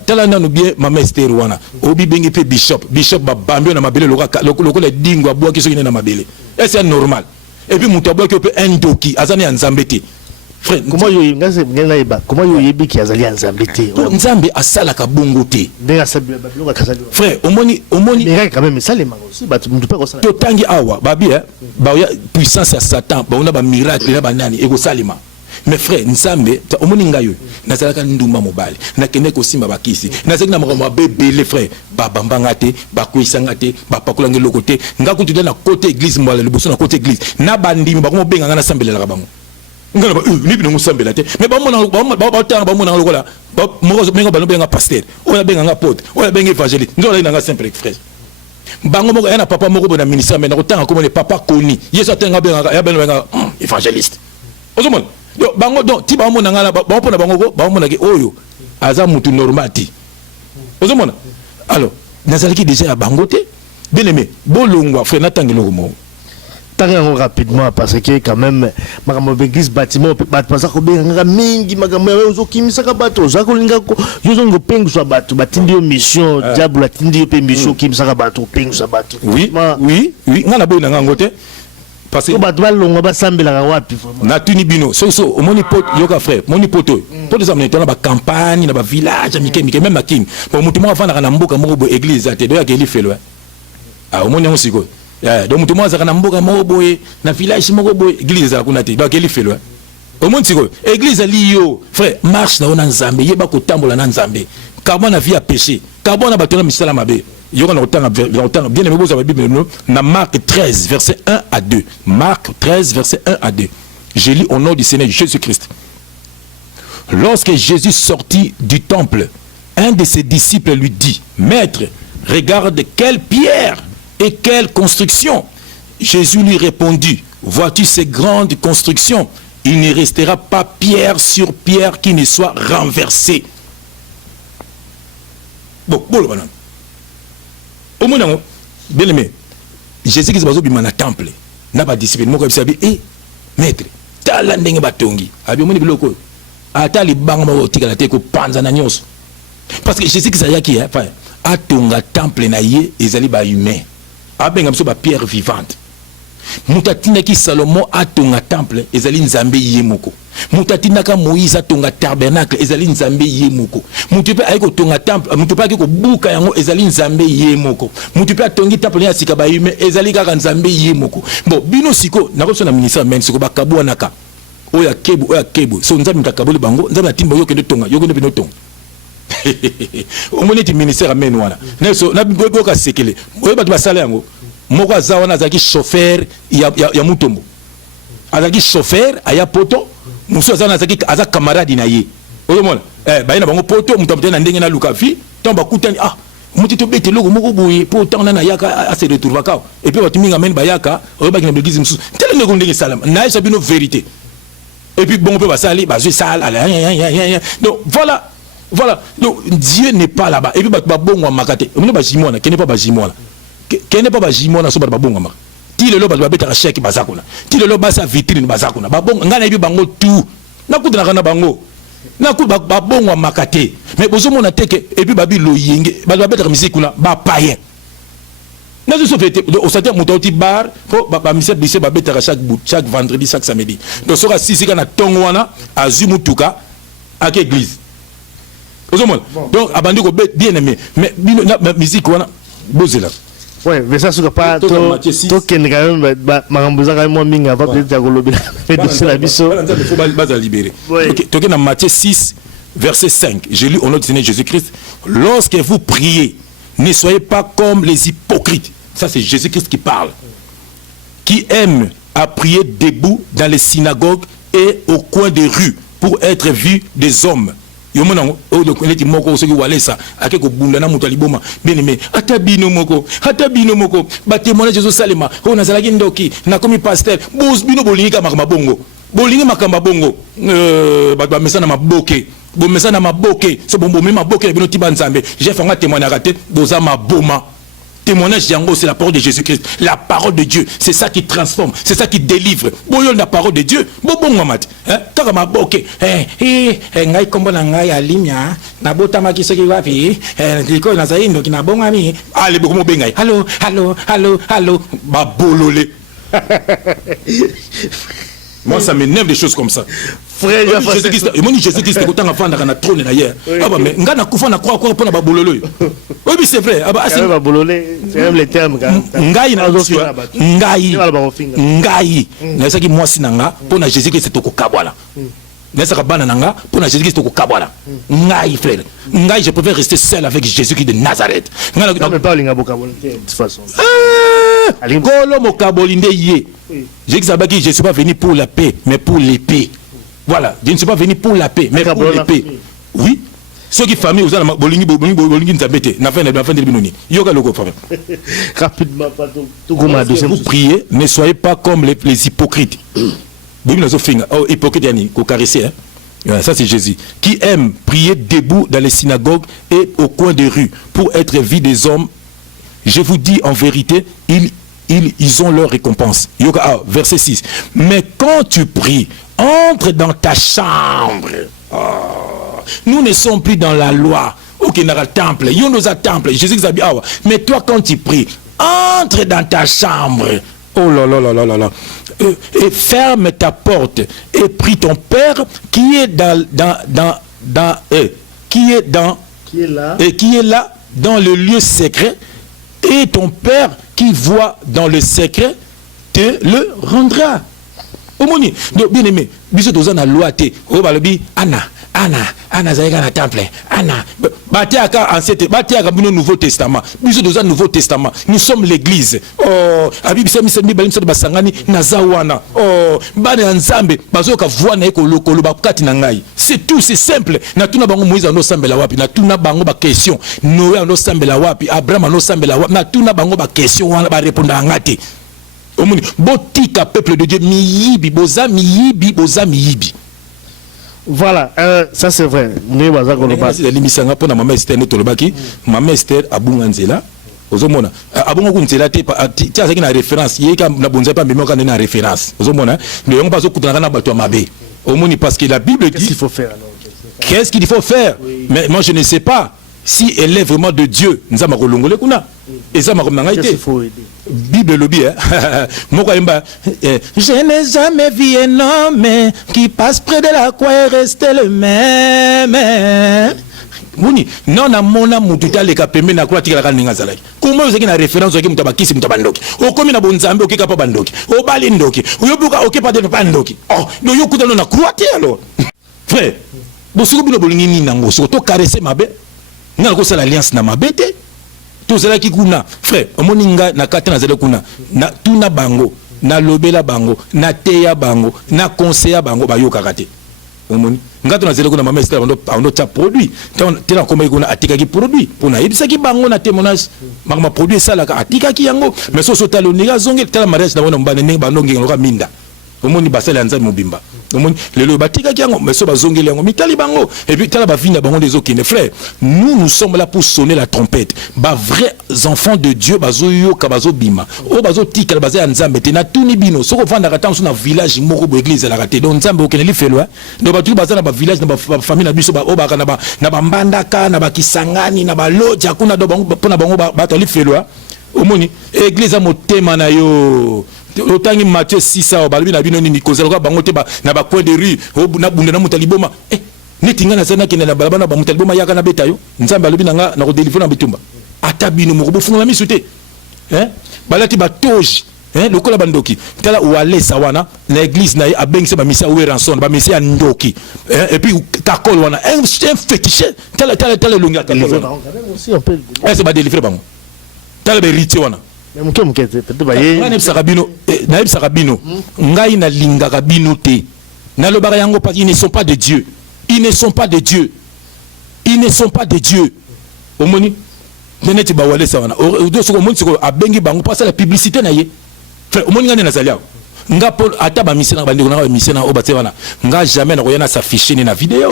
tala nanu bien mama Esther wana obi bengi pe bishop ba bambio na mabele lokola dingo abwa kiso ina na mabele c'est normal et puis mutu abwa ki pe un doki azana ya nzambe te frère comment yo ngase ngena iba comment yo yebi ki azali nzambe te nzambe asala ka bongo te ndenga sabila babilo ka kasali frère omoni mais quand même ça les mango aussi ba mutu pe ko sala to tangi awa babi ba ya puissance ya satan ba ona ba miracle na banani eko salima mais frère nzambe omoni ngayo nazalaka ndumba mobali nakende ko simba bakisi nazaki na moko bebele frère ba bambanga te ba kuisanga te ba pakulange lokote ngakutu na côté église mbala liboso na côté église na bandimi ba ko benga na sambelela ka bango ngana ba ni bino musambela te mais ba mona ba mona lokola ba moko benga ba no benga pasteur oya benga nga pote oya benga évangéliste ndola ina nga simple frère bango moko yana papa moko na ministère mais na kotanga comme le papa koni yeso atenga benga ya benga évangéliste ozomona donc bango donc ti ba mona ngala ba pona bango ba mona ke oyo aza mutu normal ti ozomona alors nazalaki déjà ya bango te bien aimé bolongwa frère natangelo mo tango rapidement parce que quand même makambo l'église bâtiment bat pas ko benga mingi makambo zo kimisaka bato za ko linga ko yo zo ngopengu so bato batindi yo mission diable atindi yo pe mission kimisaka bato pengu so bato oui ngana boy na ngango te parce que bato balonga basambela wapi vraiment na tuni bino so omoni pot yoka frère moni poto poto za mnetona ba campagne na ba village mike même makini bon mutu mo afana na mboka moko bo église ate do ya keli felo omoni ngo siko donc mutu mo azaka na mboka moko boye na village moko boye église za kuna te do ya keli felo omoni siko église ali yo frère marche na ona nzambe yeba ko tambola na nzambe kabo na vie à péché kabo na batona misala mabe yoka na otanga bien aimé boza Bible na Marc 13 verset 1 à 2 Marc 13 verset 1 à 2 je lis au nom du Seigneur Jésus-Christ. Lorsque Jésus sortit du temple, un de ses disciples lui dit: Maître, regarde quelle pierre et quelle construction. Jésus lui répondit: Vois-tu ces grandes constructions? Il ne restera pas pierre sur pierre qui ne soit renversée. Bon, bon, bon. Au moins, bien aimé, Jésus qui se base au temple, n'a pas disciple, moi comme ça, maître, tala ndenge batongi, abi moni biloko, atali banga mo tikala te ko panza na nyonso. Parce que Jésus qui sa yaki, enfin, atonga temple na ye ezali ba humain. Abenga mso ba pierre vivante. Mutatina ki Salomon atonga temple ezali nzambe yemoko. Mutatina ka Moïse atonga tabernacle ezali nzambe yemoko. Mutupe ayiko tonga temple, mutupe ayiko buka yango ezali nzambe yemoko. Mutupe atongi temple ya sika ba yume ezali kaka nzambe yemoko. Bon, bino siko nakoso na ministère men siko bakabwa naka. Oya kebu. So nzambe mtakabuli bango, nzambe atimba yo kende tonga, yo kende bino tonga. Omoni ti ministère amen wana. Neso na bibo ka sekele. Oyo batu basala yango. Moko azawana azaki chauffeur ya mutombo. Azaki chauffeur aya poto, muso azana azaki aza camarade na ye. Oyo mona. Bayina bango poto mutambe na ndenge na lukafi, tomba kutani muti to bete logo moko boye po tanga na yaka a se retrouver ka. Et puis batu minga men bayaka, oyo ba kina l'église musu. Tele ndenge ndenge salama. Na isa bino vérité. Et puis bon peut basali, ba sala. Donc voilà. Donc Dieu n'est pas là-bas. Et puis ba bongo makate. On ne ba jimona, qui n'est pas ba jimona. Qui n'est pas ba jimona so ba bongo ma. Ti le lo ba beta chèque bazakuna. Ti le lo ba sa vitrine bazakuna. Ba bongo ngana bi bango tout. Na kutu na bango. Na kutu ba bongo makate. Mais bozo mona teke et puis ba bi lo yenge. Ba beta musique kuna ba païen. Na zo fete au certain mutoti bar ko ba mise bise ba beta chaque vendredi chaque samedi. Donc sera sisi kana tongwana azumutuka ak église. Donc abandi ko bien aimé mais la musique wana bozela. Ouais, mais ça c'est pas to ken quand même makambuza quand même minga va peut-être kolobela de la biso. Il faut base libérer. OK, toke na Matthieu 6 verset 5. Je lis au nom du Seigneur Jésus-Christ, lorsque vous priez, ne soyez pas comme les hypocrites. Ça c'est Jésus-Christ qui parle. Qui aiment à prier debout dans les synagogues et au coin des rues pour être vus des hommes. yo mona o de koneti moko soki walesa ake ko bunda na mutu aliboma bien aimé ata bino moko ba témoignage Jésus salema o nazalaki ndoki na komi pasteur bos bino bolingi ka makamba bongo bolingi makamba bongo ba ba mesana maboke bo mesana maboke so bombo me maboke bino tiba nzambe j'ai fait un témoignage raté boza maboma. Témoignage yango, c'est la parole de Jésus-Christ. La parole de Dieu, c'est ça qui transforme, c'est ça qui délivre. Boyon la parole de Dieu. Bon mamat. Hein? Takama boke. Ngai kombo na ngai alimia. Na bota makiso ki wapi. Liko na zaindo ki na bonga mi. Allez beaucoup mo bengai. Allô. Ba bololé. Moi, ça m'énerve des choses comme ça. Frère, Jésus-Christ, Jésus-Christ, c'est autant d'enfants dans la trône d'ailleurs. Ah bah mais ngana kufa na croire pour na babololo. Oui, c'est vrai. Ah bah c'est babololé, c'est même les termes ngai na ngai. Na saki moi sinanga pour na Jésus-Christ c'est okokabwala. Na saka bana nanga pour na Jésus-Christ okokabwala. Ngai frère. Ngai je préfère rester seul avec Jésus-Christ de Nazareth. Ngana mais pas linga bokabwala de toute façon. Kolo mokabolinde yé. Je ne suis pas venu pour la paix, mais pour l'épée. Voilà, je ne suis pas venu pour la paix, mais pour l'épée. Oui. Ceux qui famille, vous avez bolingi nzabete, na fin de binoni. Yoga logo famille. Rapidement, vous priez, ne soyez pas comme les hypocrites. Hypocrite yani, ko caresser hein. Ça c'est Jésus qui aime prier debout dans les synagogues et au coin des rues pour être vu des hommes. Je vous dis en vérité, ils ont leur récompense. Verset 6. Mais quand tu pries, entre dans ta chambre. Nous ne sommes plus dans la loi. Ok, dans le temple. Il y a nos temple. Jésus dit, mais toi quand tu pries, entre dans ta chambre. Oh là là là là là. Et ferme ta porte et prie ton Père qui est qui est là dans le lieu secret. Et ton Père qui voit dans le secret te le rendra. Omoni, donc bien aimé, biso toza na loi te. O balobi Anna zaïga na temple. Anna batiaka ancien, batiaka bino Nouveau Testament. Biso toza Nouveau Testament. Nous sommes l'église. Oh, abi bisa misemi balim so basangani nazawana. Oh, bana nzambe bazoka voix na ekolo bakati na ngai. C'est tout, c'est simple. Na tuna bango Moïse no sambela wapi, na tuna bango ba question. Noé no sambela wapi, Abraham no sambela wapi, na tuna bango ba question wana ba répondre ngati. Omoni, botika peuple de Dieu miyibi, boza miyibi. Voilà, ça c'est vrai. C'est l'émission pour la maman Esther Netolobaki. Maman Esther Abunga Nzela. Ozomona. Abunga Nzela, tu as une référence. Il y a une référence. Ozomona. Mais on va se couper dans la bateau Mabé. Omoni, parce que la Bible dit. Qu'est-ce qu'il faut faire alors? Qu'est-ce qu'il faut faire? Mais moi je ne sais pas si elle est vraiment de Dieu. Nous avons relongolé kuna. Et ça m'a Qu'est-ce qu'il faut aider? Bible lobby, hein. Je n'ai jamais vu un homme qui passe près de la croix et reste le même. Mouni, non na mona mututa le kapembe na croix tika la kaninga zalaki. Comment vous avez une référence au mutaba kisi mutabandoki? O komi na bonzambe o kika pa bandoki. O bali ndoki. O yobuka o kepa de bandoki. Oh, no yokuta no na croix ti alors. Frère, bosuko bino bolingi ni nango, so to caresser mabe. Nga ko sala alliance na mabete. Tozalaki kuna frère omoninga na kata na zele kuna na tuna bango na lobela bango na teya bango na conseiller bango bayoka kate omoni ngato na zele kuna mama Esther ando ta produit tena komba kuna atika ki produit pona yebisa ki bango na témoignage makama produit sala ka atika ki yango mais so talonika zonge tala mariage na wana mbane ne banonge ngoka minda omoni basala ya nzambe mobimba omoni lelo batika ki yango mais so bazongeli yango mitali bango et puis tala ba vinda bango des okine frère nous sommes là pour sonner la trompette ba vrais enfants de Dieu bazoyo ka bazobima o bazotika baza ya nzambe te na tuni bino soko vanda katanso na village moko bo église la kate donc nzambe okene li felo do batu baza na ba village na ba famille na biso ba obaka na ba mbandaka na ba kisangani na ba loja kuna do bango pona bango bato li felo omoni église a motema na yo otangi Matthieu 6 balobi na bino nini kozala bango te na ba coin de rue na bunda na mutaliboma netinga na sana kene na balabana ba mutaliboma yaka na beta yo nzambe alobi nanga na ko délivrer na bitumba ata bino moko bofunga misu te balati ba toge lokola bandoki tala walesa wana na église na abengise ba misia owe ranson ba misia ndoki et puis kakol wana un fétiche tala longa kakol aussi on peut c'est ba délivrer bango tala be riti wana mais mke peut-être ba ye na yebisaka bino ngai na lingaka bino te na lobaka yango parce qu'ils ne sont pas de Dieu. Ils ne sont pas de Dieu. ils ne sont pas des dieux. Omoni neneti ba wale sawana do soko moni soko abengi bango pasa la publicité na ye frère omoni ngane nazalia nga po ata ba misena bandi na ba misena o batse wana nga jamais na koyana s'afficher na vidéo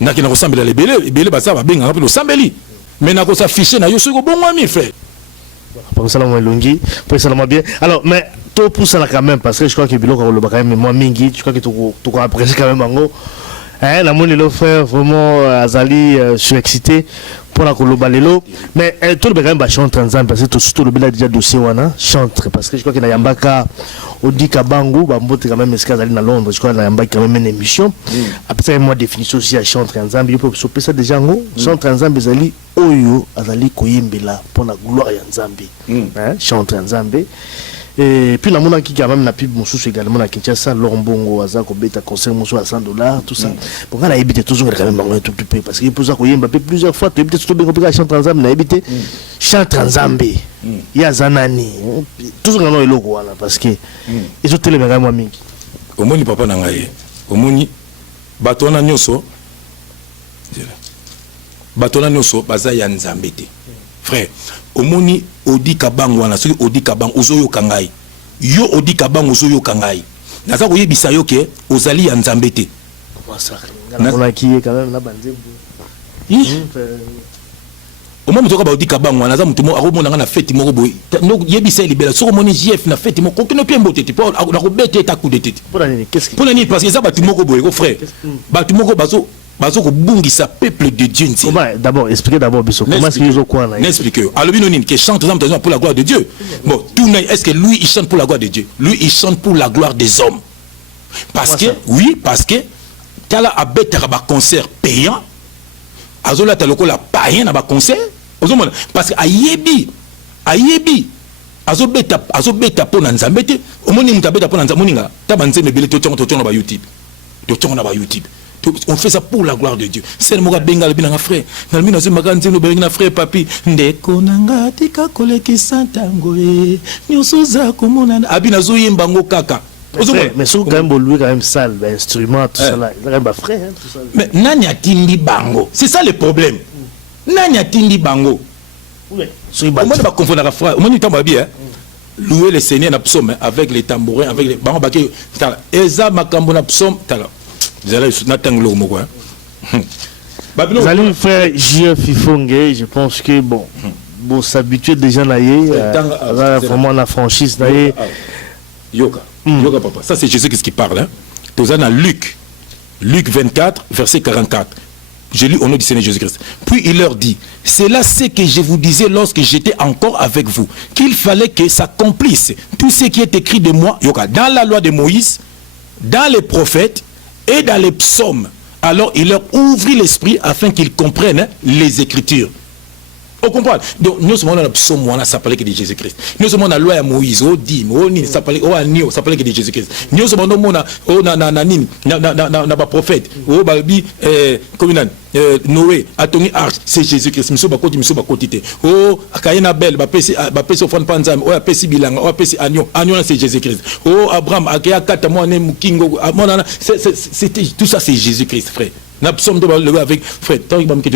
na kina kosambela lebele basa ba benga ngapi lo sambeli mais na ko s'afficher na yo soko bongo mi frère pour ça la longi pour ça la bien alors mais tout pour ça là quand même parce que je crois que biloko le quand même moi mingi je crois que tu apprécies quand même bango hein la moni le frère vraiment azali surexcité pour la kolobalelo mais tout le quand même chante ensemble parce que tout le bel déjà dossier wana chante parce que je crois que na yambaka Odi Kabango bambote quand même escale aller à Londres je crois na yambaka quand même une émission après ça moi définition aussi à chante ensemble il faut se ça déjà ngo chante ensemble azali oyo azali koyembela pour la gloire ya Nzambe hein chante ensemble. Et puis, la monnaie qui a même la pub, mon sous également à Kinshasa, Lombongo, Azako, Beta, concert, mon sous à $100, tout ça. Pour qu'on a évité toujours quand même un tout petit peu. Parce qu'il faut ça qu'on y ait plusieurs fois, tu as évité tout le monde, chante ensemble, on a évité chante ensemble. Il y a Zanani. Toujours quand on est logo, parce que ils ont télé, mais moi, mingi. Au moins, papa n'a rien. Au moins, Batona Nyoso, Batona Nyoso, Bazaya Nzambete. Frère, omoni odi kabang wana soki odi kabang ozoyo kangai yo odi kabang ozoyo kangai naza koyebisa yo ke ozali ya Nzambe te on a qui est quand même la bande omoni mutoka ba odi kabang wana naza mutu mo akomona na fête moko boy no yebisa libela soko moni JF na fête moko kokino piembo tete po na kobete ta coup de tête pour nani qu'est-ce pour nani parce que ça batu moko boy ko frère batu moko bazo ko bungisa peuple de Dieu. D'abord expliquez d'abord biso comment est-ce qu'ils ont quoi là n'explique alors binonine que chante pour la gloire de Dieu bon tout est-ce que lui il chante pour la gloire de Dieu lui il chante pour la gloire des hommes parce que oui parce que tala abeta ba concert payant azola taloko la païen na ba concert parce que ayebi azobeta pour Nzambe te omoni mutabeta pour Nzambe moninga tabanze mebele to tonga ba YouTube on fait ça pour la gloire de Dieu. C'est le mot bengal binanga frère. Na mina ze maganze no benga frère papi. Ndeko nanga tika koleki santango e. Nyosoza komona abina zo yemba ngo kaka. Mais sous quand même lui quand même sale instrument tout ça là. Il est frère tout ça. Mais nani atindi bango. C'est ça le problème. Nani atindi bango. Oui. On va confondre la frère. On dit tamba bien. Louer le Seigneur na psaume avec les tambourins avec les bango baké. Eza makambo na psaume tala. Vous allez frère J.F. Fifongue, je pense que bon s'habituer déjà là vraiment la franchise là Yoka papa ça c'est Jésus qui parle hein tous dans Luc 24 verset 44 je lis au nom du Seigneur Jésus-Christ puis il leur dit c'est là ce que je vous disais lorsque j'étais encore avec vous qu'il fallait que s'accomplisse tout ce qui est écrit de moi Yoka dans la loi de Moïse dans les prophètes et dans les psaumes. Alors il leur ouvrit l'esprit afin qu'ils comprennent les Écritures. On comprend. Donc nous sommes dans le psaume, on a s'appelé que de Jésus-Christ. Nous sommes dans la loi de Moïse, au Dim, au Nil, s'appelé au Anio, s'appelé que de Jésus-Christ. Nous sommes dans le prophète, au Babi, Noé, Atoni Arch, c'est Jésus-Christ. Nous sommes à côté. Oh, Akayena Bel, Bapesi Ofan Panzam, oh, Apesi Bilanga, oh, Apesi Agnon, Agnon, c'est Jésus-Christ. Oh, Abraham, Akaya Katamone, Mukingo, c'était tout ça, c'est Jésus-Christ, frère. Nous sommes avec frère, tant que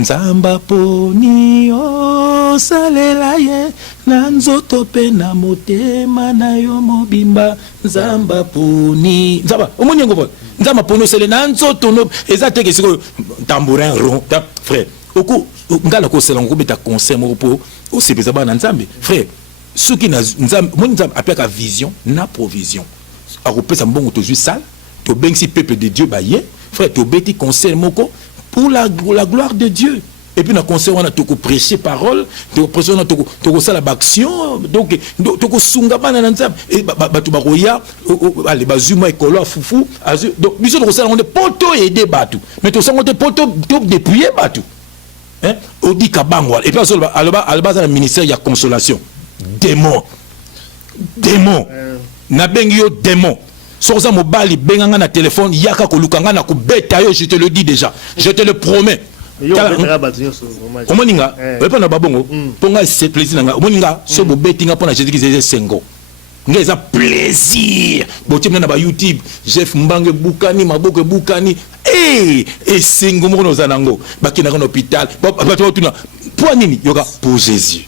Nzamba poni o salela ye na nzoto pe na motema na yo mobimba Nzamba poni Nzamba omoni ngo Nzamba poni sele na nzoto no ezate ke siko tambourin rond frère oko ngala ko sela ngo beta concert mo po o sepeza ba na Nzambe frère ce qui na Nzambe moni Nzambe apeka vision na provision a repesa mbongo to ju sale to bengsi peuple de Dieu baye frère to beti concert moko pour la gloire de Dieu. Et puis, on a tout prêché parole, on a tout ça l'action, donc tout sunga bananza et batubaroya, les bazuma et kolo foufou, donc nous on est poto et des bateaux. Mais tout ça on est poto dépouiller bateau. Hein? On dit kabangwa. Et puis à la base du ministère il y a consolation. Démon. Na bengyo démon. Soza mobali benganga na téléphone yaka kolukanga na kubeta yo je te le dis déjà je te le promets omoninga wepa na babongo ponga c'est plaisir nga omoninga so bobeti nga pona Jésus qui sengo nga ça plaisir botie na ba YouTube Jeff Mbange Bukani Maboko Bukani et sengo moko no zanango bakina na hôpital bato tuna pour nini yoka pour Jésus.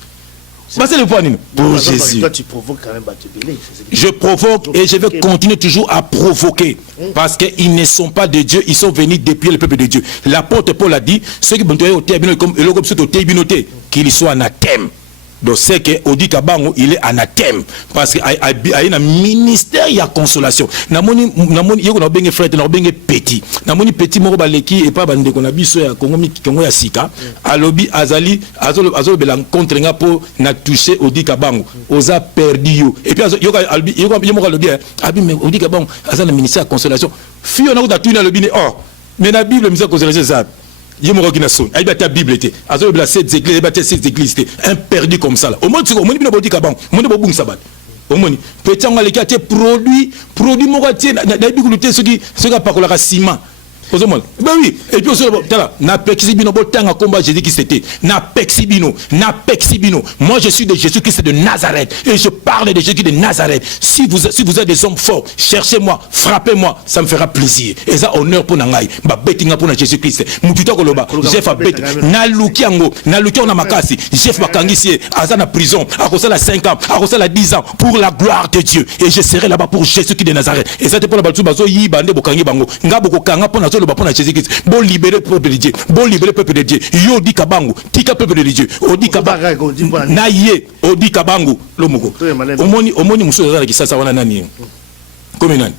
C'est le point pour Jésus. Toi, tu provoques quand même Batubélé. Je provoque et je vais continuer toujours à provoquer. Parce qu'ils ne sont pas de Dieu, ils sont venus depuis le peuple de Dieu. L'apôtre Paul a dit, ceux qui vont au qu'il soit anathème. Donc c'est que Odi Kabango il est anathème parce qu'il a un ministère il y a consolation. Namoni yoko na benge frère na benge petit. Namoni petit moko baleki et pas bande ko na biso ya Kongo ya sika. Alobi azali azolo bela contre nga po na toucher Odi Kabango. Oza perdu yo. Et puis yoko moko alobi abi mais Odi Kabango azali ministère ya consolation. Fio na ko tuna alobi ne oh mais na Bible ministère consolation ça. Il y a ta Bible, il y a 7 églises, un perdu comme ça. Au moins, tu as dit que au moins, petit on a les produit, ceux qui pas la ciment. Ben oui, et puis na pexibino botanga combat Jésus qui c'était na pexibino. Moi je suis de Jésus Christ de Nazareth et je parle de Jésus de Nazareth. Si vous êtes des hommes forts, cherchez-moi, frappez-moi, ça me fera plaisir. Et ça honneur pour nangai, ba betinga pour Jésus Christ. Mututa koloba, Jeff a bet na lukiango na makasi, Jeff bakangisi azana prison, a la 5 ans, a la 10 ans pour la gloire de Dieu et je serai là-bas pour Jésus qui de Nazareth. Et ça te pour la baltu bazo yi bande bokangi bango. Ngabo kanga pour Jésus Christ, bon libérer le peuple de Dieu, bon libérer le peuple de Dieu. Yo di kabangu, tika peuple de Dieu. Odi kabangu, naye, odi kabangu, lomoko. Omoni muso zala ki sasa wana nani? Comme nani?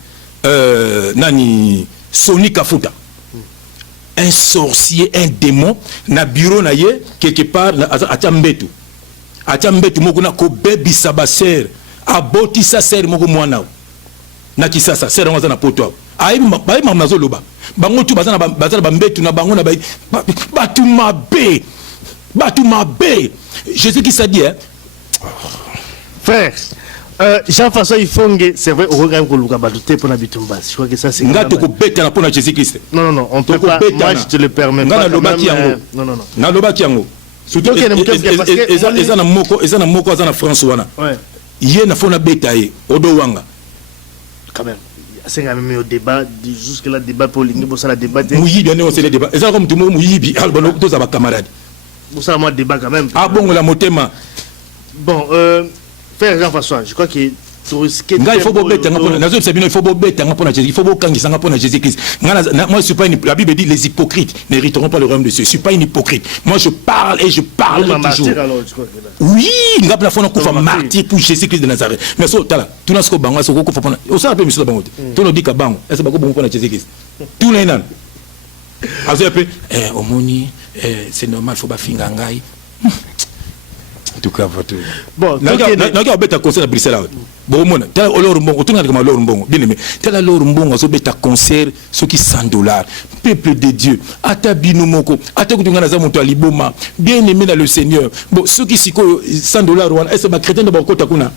Nani Sony Kafuta. Un sorcier, un démon, na bureau na ye quelque part atambetu. Atambetu moko na ko bebi sabaser, aboti sa ser moko mwana. Na kisasa ser ngwa na poto. Aïe mamnazo loba bango tu bazana bambetu na bango na batu mabe Jésus qui s'est dit frère Jean-François Ifongue c'est vrai au regard que Luka Badoute pour Nabitumba je crois que ça c'est ngato ko beta na pona Jésus Christ non on peut pas moi je te le permets pas non na lobaki yango surtout ezana moko azana France wana yé na fona beta ye odo wanga quand même. C'est quand même au débat, jusque là, débat pour l'Ingue, pour ça, la débat. Oui, bien sûr, c'est le débat. Et ça, comme tout le monde, oui, alors, tous à ma camarade. Pour ça, moi, débat quand même. Ah bon, la motema. Bon, frère Jean-François, je crois que il faut bête, il faut bête, il faut Jésus Christ. Moi, je suis pas la Bible dit les hypocrites n'hériteront pas le royaume de Dieu. Je suis pas une hypocrite. Moi, je parle et je parle toujours. Oui, il y a plafond qu'on va martyr pour Jésus Christ de Nazareth. Mais ça, tout n'a pas bango, ça qu'on faut pas. On s'en rappelle monsieur bango. Tout le dit que bango, est-ce que bango pour Jésus Christ. Tout les nan. Après, omoni, c'est normal, faut pas finga ngai. En tout cas, bon, n'a bête à concert à Bruxelles. Bon, mon, tel alors bon, tout le monde alors bon, bien aimé. Tel alors bon, on se bête à concert, ceux qui $100. Peuple de Dieu, atabino moko, atakutunga na zamu to aliboma, bien aimé dans le Seigneur. Bon, ceux qui siko $100, est-ce que chrétien de bakota kuna?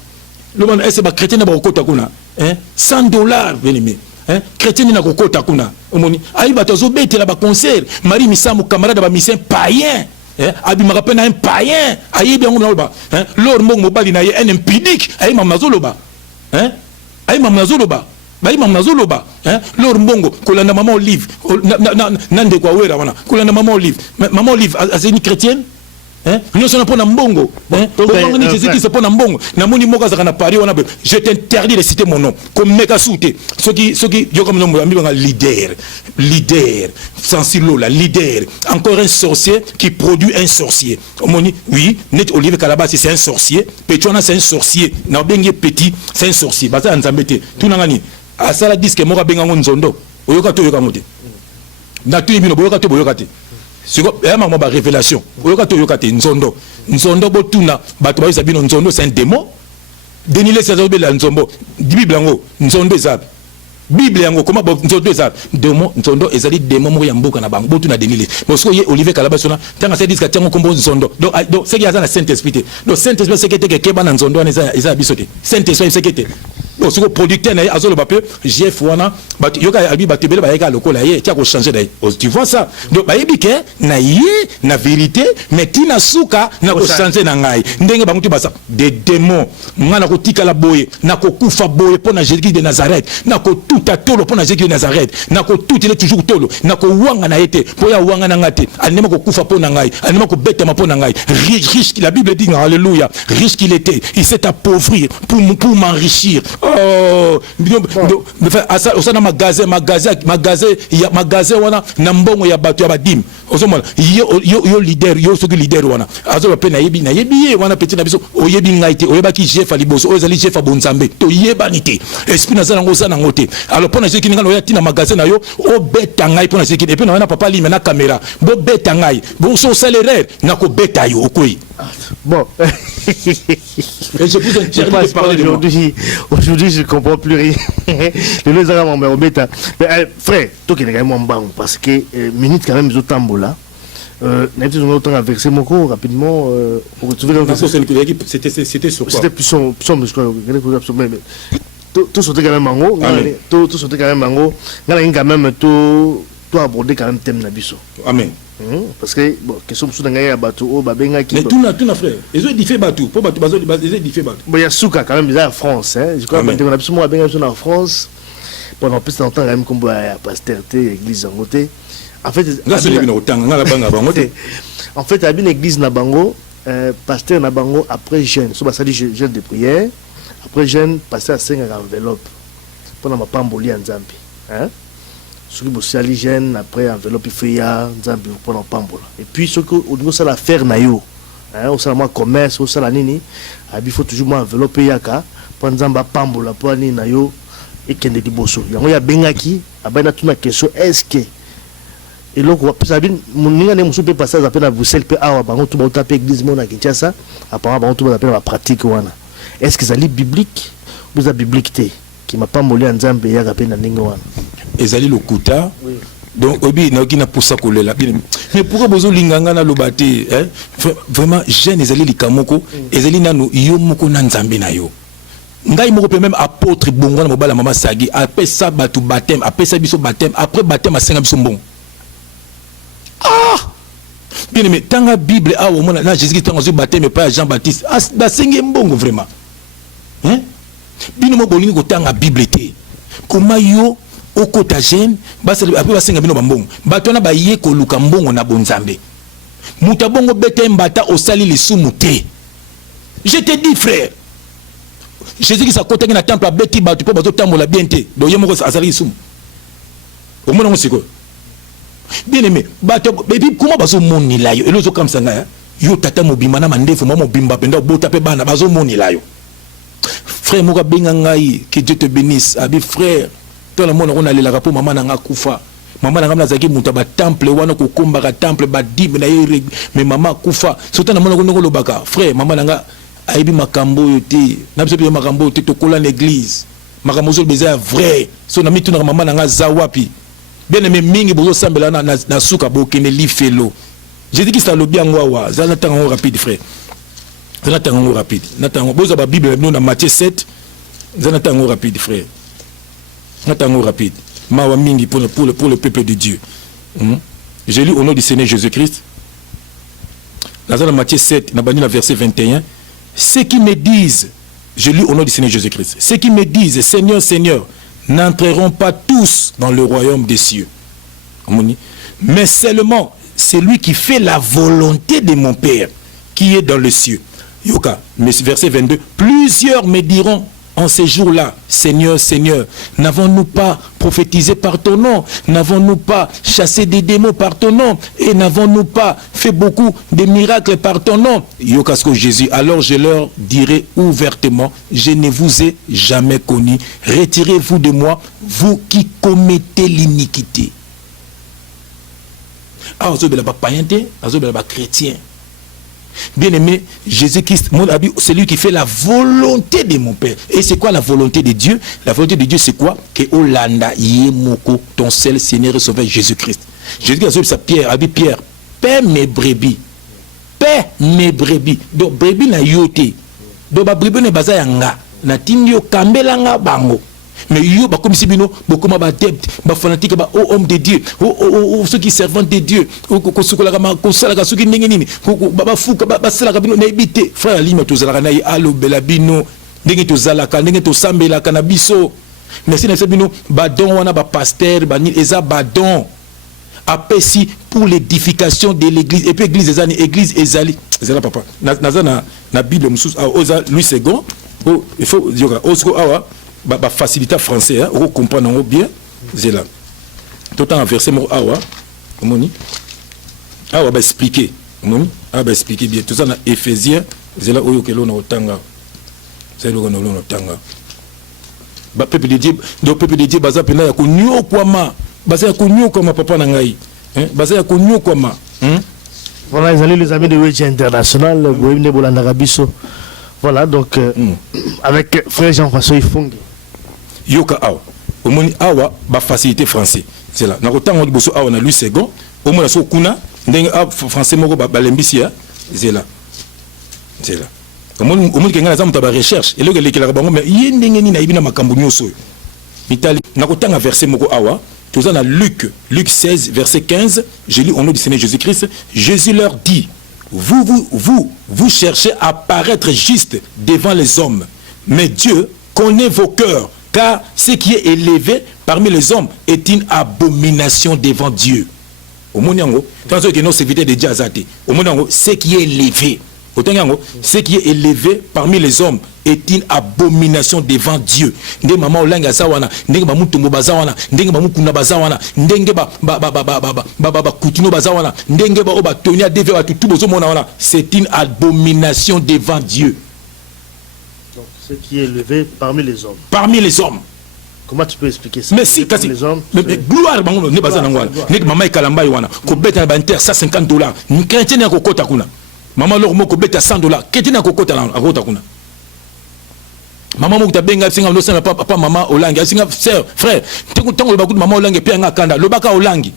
Le monde est-ce que chrétien de bakota kuna? Hein? $100, bien aimé. Hein? Chrétien na kokota kuna. Omoni, ayi batazo bête là ba concert, Marie Misamu camarade ba mission païen. Abi me rappelle un païen ayi bien ngoloba hein lor mong mobali na ye un impudique ayi mamazoloba hein ayi mamazoloba bayi mamazoloba hein lor mbongo kolanda maman Olive nande kwa wera wana kolanda maman Olive azeni chrétienne hein nous sommes pas na mbongo hein bongo ni Jésus qui se pose na mbongo na moni moka zaka na Paris wana je t'interdis de citer mon nom comme mega souté ceux qui yo comme nom ami banga leader Sansilo la leader encore un sorcier qui produit un sorcier omoni oui net Olive Kalaba c'est un sorcier Petona c'est un sorcier na bengi petit c'est un sorcier baza nzambete tout nangani asala disque moka benga nzondo oyoka to yoka mote na tu bino boyoka to boyoka te siko ya mama ba révélation oyoka to yoka te nzondo botuna bato ba sabino nzondo c'est un démon denile ça zobe la nzombo bible ngo nzondo ezab Bible yango comment nzondo eza démon nzondo ezali démon moko ya mboka na bango botu na denile mosko ye Olivier Kalabasona tanga se disque tiango kombo nzondo donc c'est qu'il y a dans la Saint-Esprit donc Saint-Esprit c'est que keba na nzondo eza bisote Saint-Esprit c'est que donc ce producteur na azolo ba peu GF wana ba yoka abi ba tebele ba yeka lokola ye tia ko changer dai tu vois ça donc ba yebike na ye na vérité mais tina suka na ko changer na ngai ndenge bango tu basa des démons ngana ko tikala boye na ko kufa boye pona Jésus de Nazareth na ko tout à tolo pona Jésus de Nazareth na ko tout il est toujours tolo na ko wanga na été po ya wanga na ngate anema ko kufa pona ngai anema ko beta ma pona ngai riche la Bible dit alléluia riche qu'il était il s'est appauvri pour m'enrichir. Oh, asa osana magasin wana na mbongo ya bato ya badim osomona yo leader yo soki leader wana azo pe na yebi wana petit na biso oyebi ngaite oyebaki chef aliboso oyezali chef abonzambe to yebani te esprit na zana ngosana ngote alors pona zeki ngana oya tina magasin na yo o beta ngai pona zeki et puis na papa li mena caméra bo beta ngai bo so salaire na ko beta yo okoi bon. Et je vous en parler aujourd'hui je comprends plus rien. Le frère, toi qui es quand même bon parce que minute quand même zotambola. N'avez-vous autant à verser mon cours rapidement c'était sur quoi? C'était plus son tout sauter quand même mango, tout sauter quand même mango. Quand même tout aborder quand même thème nabiso. Amen. Parce que bon question sur ngaya bateau o babenga ki mais tout na frère ils ont dit fait bateau pour bateau bazo ils ont dit fait bateau bon il y a souka quand même déjà en France hein je crois que on a absolument babenga en France pendant plus longtemps quand même comme pasteur église en côté en fait là c'est le otanga ngala banga bango en fait à une église na bango pasteur na bango après jeûne so ça dit jeûne de prière après jeûne pasteur à 5 enveloppe pendant ma pamboli en Zambie hein ce qui bosse l'hygiène après enveloppe il fait ya nzambi pendant pambola et puis ce que au niveau ça la faire na yo hein au salama commerce au sala nini il faut toujours moi enveloppe yaka pour nzamba pambola pour ni na yo et kende liboso yango ya bengaki abana tuna question est-ce que et donc sabine moninga ne musu pe passage appel à Bruxelles pe awa bango tout ba taper église mona Kinshasa apparemment bango tout ba appel la pratique wana est-ce que ça lit biblique vous a bibliquité qui m'a pas molé nzambe yaka pe na ndinga wana ezali lokuta donc obi na kina poussa kolela mais pourquoi bozo linganga na lobate hein vraiment jeune ezali likamoko ezali nanu yo moko na nzambe na yo ngai moko pe même apôtre bongo na mobala mama sagi après ça batu baptême après ça biso baptême après baptême a senga biso mbongo bien aimé tanga Bible a au mona na Jésus tanga zo baptême pas Jean Baptiste ba senga mbongo vraiment hein bino mo bolingi ko tanga Bible te comment yo okota jeune basa après basenga bino bambongo batona ba ye ko luka mbongo na bonzambe muta bongo bete mbata osali lisumu te je te dis frère Jésus qui s'accorde na temple a beti batu po bato tambola bien te do yemo ko asali lisumu au moins on sait quoi bien aimé bato baby comment bazo monila yo elozo comme ça nga yo tata mobimba na mandefu mo mobimba penda bota pe bana bazo monila yo frère moka benga ngai que Dieu te bénisse abi frère to la mona on allait rapport maman na kufa maman na zaki muta ba temple wana ko komba ka temple ba dim na ye mais maman kufa surtout na mona ko ngolo baka frère maman na aibi makambo yote na biso bi makambo yote to kola l'église makambo zo beza vrai so na mitu na maman na zawapi bien aimé mingi bozo sambela na suka bokene lifelo j'ai dit que ça lobi ngwa za na tango rapide frère za na tango rapide na tango bozo ba bible na Matthieu 7 za na tango rapide frère Natango rapide. Mawa mingi pour le peuple de Dieu. J'ai lu au nom du Seigneur Jésus-Christ. Dans Matthieu 7, dans verset 21. Ceux qui me disent, je lis au nom du Seigneur Jésus-Christ. Ceux qui me disent, Seigneur, Seigneur, n'entreront pas tous dans le royaume des cieux. Mais seulement celui qui fait la volonté de mon Père qui est dans le cieux. Yoka, verset 22. Plusieurs me diront en ces jours-là, Seigneur, Seigneur, n'avons-nous pas prophétisé par ton nom? N'avons-nous pas chassé des démons par ton nom? Et n'avons-nous pas fait beaucoup de miracles par ton nom? Yokasko Jésus, alors je leur dirai ouvertement, je ne vous ai jamais connu. Retirez-vous de moi, vous qui commettez l'iniquité. Ah, vous avez la païenté, vous avez la chrétien. Bien aimé, Jésus-Christ, c'est lui qui fait la volonté de mon Père. Et c'est quoi la volonté de Dieu? La volonté de Dieu, c'est quoi? Que Olanda Yemoko, ton seul Seigneur et Sauveur Jésus-Christ. Jésus-Christ a dit à Pierre, a dit Pierre, paie mes brebis. Paie mes brebis. Donc, brebis na yote. Donc, brebis na baza yanga. Na tindio kambelanga bango. Mais yo ba comme si bino beaucoup ma adepte ba fanatique ba homme de Dieu ceux qui servent de Dieu ko sukola ko sala ka suki ndenge nini ba fuka ba sala ka bino na ebité frère lima to zala na alo bela bino ndenge to zala ka ndenge to sambela ka na biso merci na bino ba don wana ba pasteur ba ni eza ba don apesi pour l'édification de l'église et puis église ezani église ezali ezala papa na Bible mususu oza Louis II il faut yoka osko awa ba facilité français hein on comprend bien c'est là tout en verset mo awa moni awa ba expliquer moni awa ba expliquer bien tout ça dans Éphésiens c'est là oyo kelo na otanga c'est là na otanga ba peuple de Dieu donc peuple de Dieu baza pena ya konyo kwama baza ya konyo kwama papa na ngai hein baza ya konyo kwama voilà les amis de Wedge International boyine bolanda kabiso voilà donc avec frère Jean-François Ifungi yoka awa omoni awa ba facilité français c'est là na kotango liboso awa na Louis II omona so kuna ndenge français moko ba lembisia c'est là omoni kenga na zamuta ba recherche eloko lekela bango mais yendenge ni na ibina makambo nyoso mitali na kotanga verset moko awa toza na Luc 16 verset 15 je lis au nom du Seigneur Jésus-Christ. Jésus leur dit vous cherchez à paraître juste devant les hommes, mais Dieu connaît vos cœurs, car ce qui est élevé parmi les hommes est une abomination devant Dieu. Au monde tandis que nos serviteurs de Dieu azate. Au monde ce qui est élevé, ce qui est élevé parmi les hommes est une abomination devant Dieu. Ndenge mama olanga zawana, ndenge ba mutumbo bazawana, ndenge ba mukuna bazawana, ndenge ba kutino bazawana, ndenge ba oba tonia deve ba tout bozo mona wana, c'est une abomination devant Dieu. Donc ce qui est élevé parmi les hommes. Parmi les hommes. Comment tu peux expliquer ça? Mais si kasi mais gloire bango ne bazana ngwana. Ndenge mama ikalamba wana, ko beta ba inter $150. Chrétien ya kokota kuna. Maman leur moko beta $100. Qu'est-ce na kokota na akota kuna. Maman moko tabenga singa no sema papa maman olangi singa sœur frère tango le bakutu maman olangi pe nga kanda le baka olangi.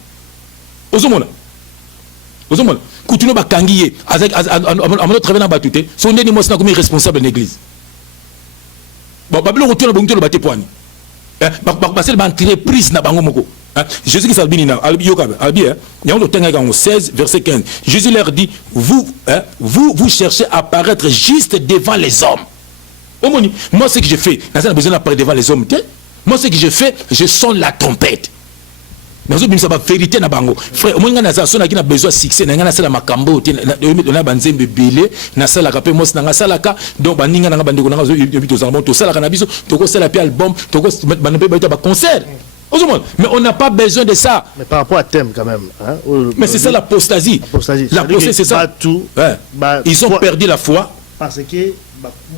Ozomona kutuno bakangi ye amano travailler na batute so ndeni mo sina comme responsable de l'église. Bon babilo retourna bongo le baté poani. Basel ba entreprise na bango moko. Jésus qui salbini na yoka albi nyango tenga gango 16 verset 15. Jésus leur dit vous cherchez à paraître juste devant les hommes. Moi ce que je fais, n'a pas besoin d'apparaître devant les hommes. Moi ce que je fais, je sonne la trompette. Nazo bimisa ba vérité na bango. Frère, omonga na sona qui na besoin succès na ngana sala makambo te na banzembe belé na sala ka pe mos na sala ka donc baninga na bandeko na zo yobito zambon to sala ka na biso to ko sala pe album to ko banape ba concert. Mais on n'a pas besoin de ça. Mais par rapport à thème quand même. Hein, mais c'est ça l'apostasie. L'apostasie c'est ça. Tout, ouais. Ils ont perdu la foi. Parce que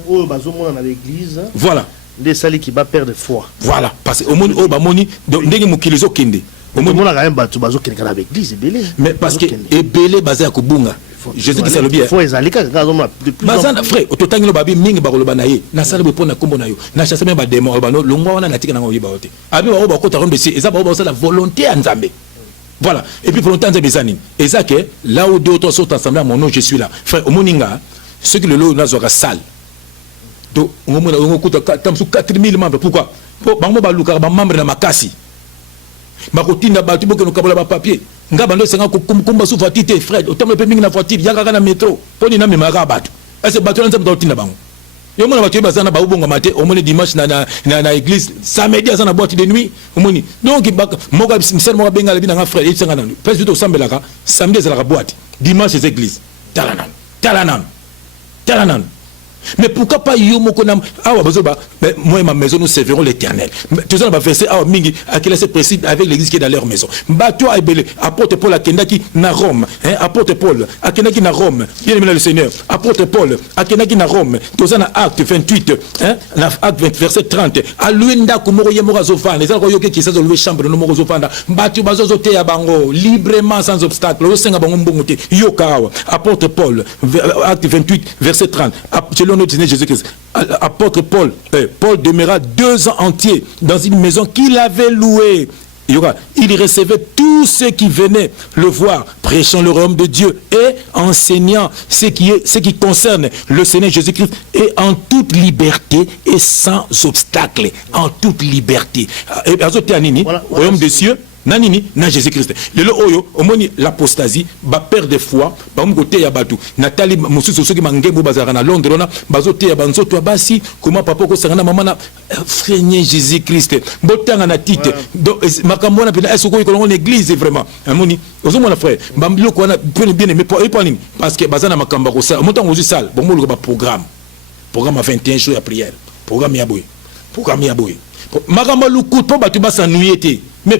dans l'église. Voilà. Les salis qui va perdre foi. Voilà. Parce que au monde au bamoni ndenge mukilizo kende. Au monde on a quand même battu bazo kende kana l'église belé. Mais parce que ebelé basé à kubunga. Jésus qui salobi. Faut ezalika kaka bazana frère ototangi lo babi mingi bakoloba na ye na sala bepona kombo na yo na chasse même ba démon ba no longwa wana na tika na ngoyiba ote abi ba ba kota rombe si eza ba ba la volonté à Nzambe. Voilà. Et puis volonté à Nzambe ezani ezake là où deux ou trois sont ensemble à mon nom je suis là. Frère omoninga ceux qui le lot na zoka salle. Donc on mona on kuta tamsu 4000 membres pourquoi? Pour bango ba luka ba membre na makasi. Bakotinda batu boke no kabola ba papier. Ngaba ndo senga kumba su voiture frère otamle pe mingi na voiture yaka na métro poni na memaka batu ese batu na nzambe otinda bango yo mona batu bazana ba ubonga mate omone dimanche na église samedi azana boîte de nuit omoni donc moka misel moka benga lebi na frère esenga na pesi to sambelaka samedi azala ka boîte dimanche les églises talanan Mais pourquoi pas yo moko na moi et ma maison nous servirons l'Éternel. Tu sais on va verser mingi à quel c'est précis avec l'église qui est dans leur maison. Toi ebele apôtre Paul akendaki na Rome, hein apôtre Paul akendaki na Rome. Bien aimé le Seigneur. Apôtre Paul akendaki na Rome. Tu sais na acte 28 hein na acte 20 verset 30. Aluenda kumoro yemora zofana. Ezala ko yoke ki sa zo louer chambre no moko zofanda. Batu bazo te ya bango librement sans obstacle. O senga bango mbongo te. Yokawa. Apôtre Paul acte 28 verset 30. Selon notre Seigneur Jésus-Christ, apôtre Paul demeura 2 ans entiers dans une maison qu'il avait louée. Il recevait tous ceux qui venaient le voir, prêchant le royaume de Dieu et enseignant ce qui concerne le Seigneur Jésus-Christ, et en toute liberté et sans obstacle. En toute liberté. Et royaume des cieux. Nanini na Jésus-Christ. Le oyo omoni l'apostasie ba père de foi ba ngote ya batu Nathalie mususu soki mangembo bazara na Londres na bazote ya banzoto basi comment papa ko sangana mama na frère Jésus-Christ botanga na tite makambo na pena esoko ko l'église vraiment amoni ozo mona frère ba biloko na bien aimé parce que bazana makambo ko sa montant ozu sale bon mo ba programme à 21 jours de prière programme ya boy makambo luku to batu basanuye te. Mais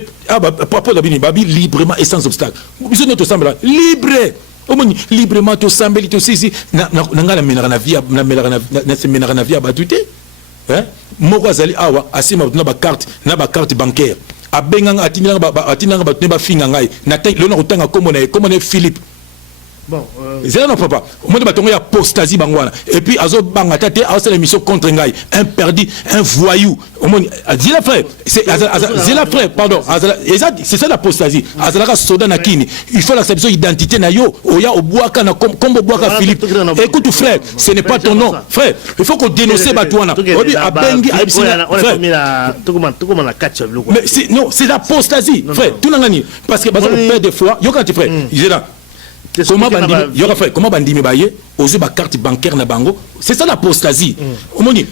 papa d'abini babi librement et sans obstacle. Bisous notre semble libre. Au moins librement to semble to si na ngala menara na via na menara na via batute. Hein? Moko azali awa asima na ba carte bancaire. Abenganga atinanga batune ba finga ngai. Na le na kutanga komone Philippe. Bon, c'est non papa. Au moins batongo ya apostasie bangwana. Et puis azo banga tate a l'émission contre ngai, un perdu, un voyou. Au moins Zila frère, c'est Zila frère, pardon. C'est ça l'apostasie. Azalaka soda na kini. Il faut l'accepter identité na yo. Oya obuaka na comme obuaka Philippe. Écoute frère, ce n'est pas ton nom. Frère, il faut qu'on dénonce batouana. Obi abengi frère. Mais non, c'est l'apostasie. Frère, tout nangani parce que bazako père des fois, yo quand tu frère, il est là. Comment bandimi baye ozu ba carte bancaire na bango, c'est ça l'apostasie. Omoni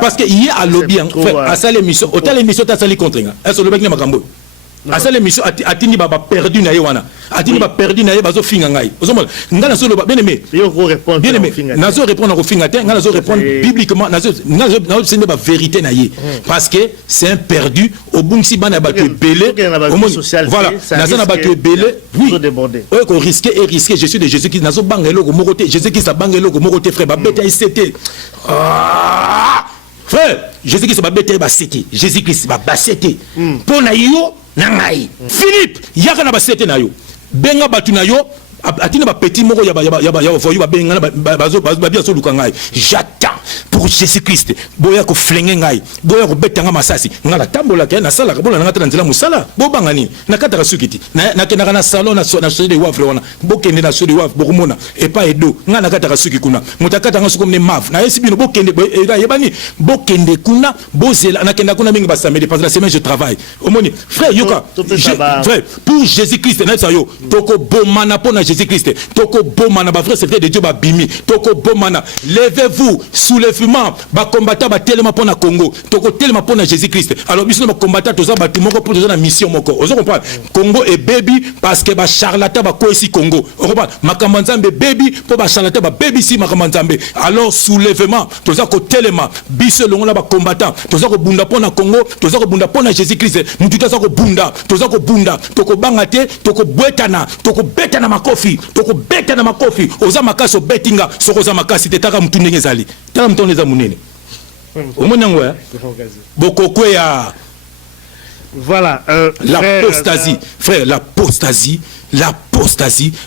parce que hier à lobby frère à ça l'émission autant l'émission ta sali contre nga est-ce le bec na makambo à ça l'émission atini baba perdu na yewana atini ba perdu na ye bazo finga ngai ozomona ngana solo bien aimé bien aimé nazo répondre au finga te ngana zo répondre bibliquement nazo c'est une vérité na ye parce que c'est un perdu au bungsi bana ba que belé voilà nazo na ba que belé oui ko risquer je suis de Jésus qui nazo bangelo ko mokote Jésus qui sa bangelo ko mokote frère ba beta c'était frère Jésus qui sa ba beta ba c'était Jésus Christ ba basete pour na yo nangai Philippe yaka na basete na yo benga batu na yo atina ba petit moko ya voyu ba benga bazo bien so lukangai j'attends pour Jésus-Christ boya ko flingue ngai boya ko betanga masasi ngala tambola ke na sala ka bola ngata nzela musala bo bangani na kata kasukiti na kenaka na salon na so de wafre wana bokende na so de waf bokumona et pas edo ngana kata kasuki kuna mutakata ngasu komne mav na yesi bino bokende yebani bokende kuna bozela na kenda kuna mingi ba samedi parce que la semaine je travaille omoni frère yoka frère pour Jésus-Christ na sayo toko bomana pona Jésus-Christ toko bomana ba frère c'était de Dieu ba bimi toko bomana levez-vous soulèvement ba combattant ba tellement pour na Congo toko tellement pour na Jésus-Christ alors biso ba combattant toza ba timoko pour toza na mission moko ozo comprendre Congo et baby parce que ba charlatan ba ko ici Congo on comprend makambo nzambe baby pour ba charlatan ba baby si makambo nzambe alors soulèvement toza ko tellement biso longola ba combattant toza ko bunda pour na Congo toza ko bunda pour na Jésus-Christ mutu toza ko bunda toko bangate toko bwetana toko betana makofi toko betana makofi oza makaso betinga sokoza makasi tetaka mtu ndenge zali tala mtu ndeza munene omonyango ya bokokwe ya voilà l'apostasie frère l'apostasie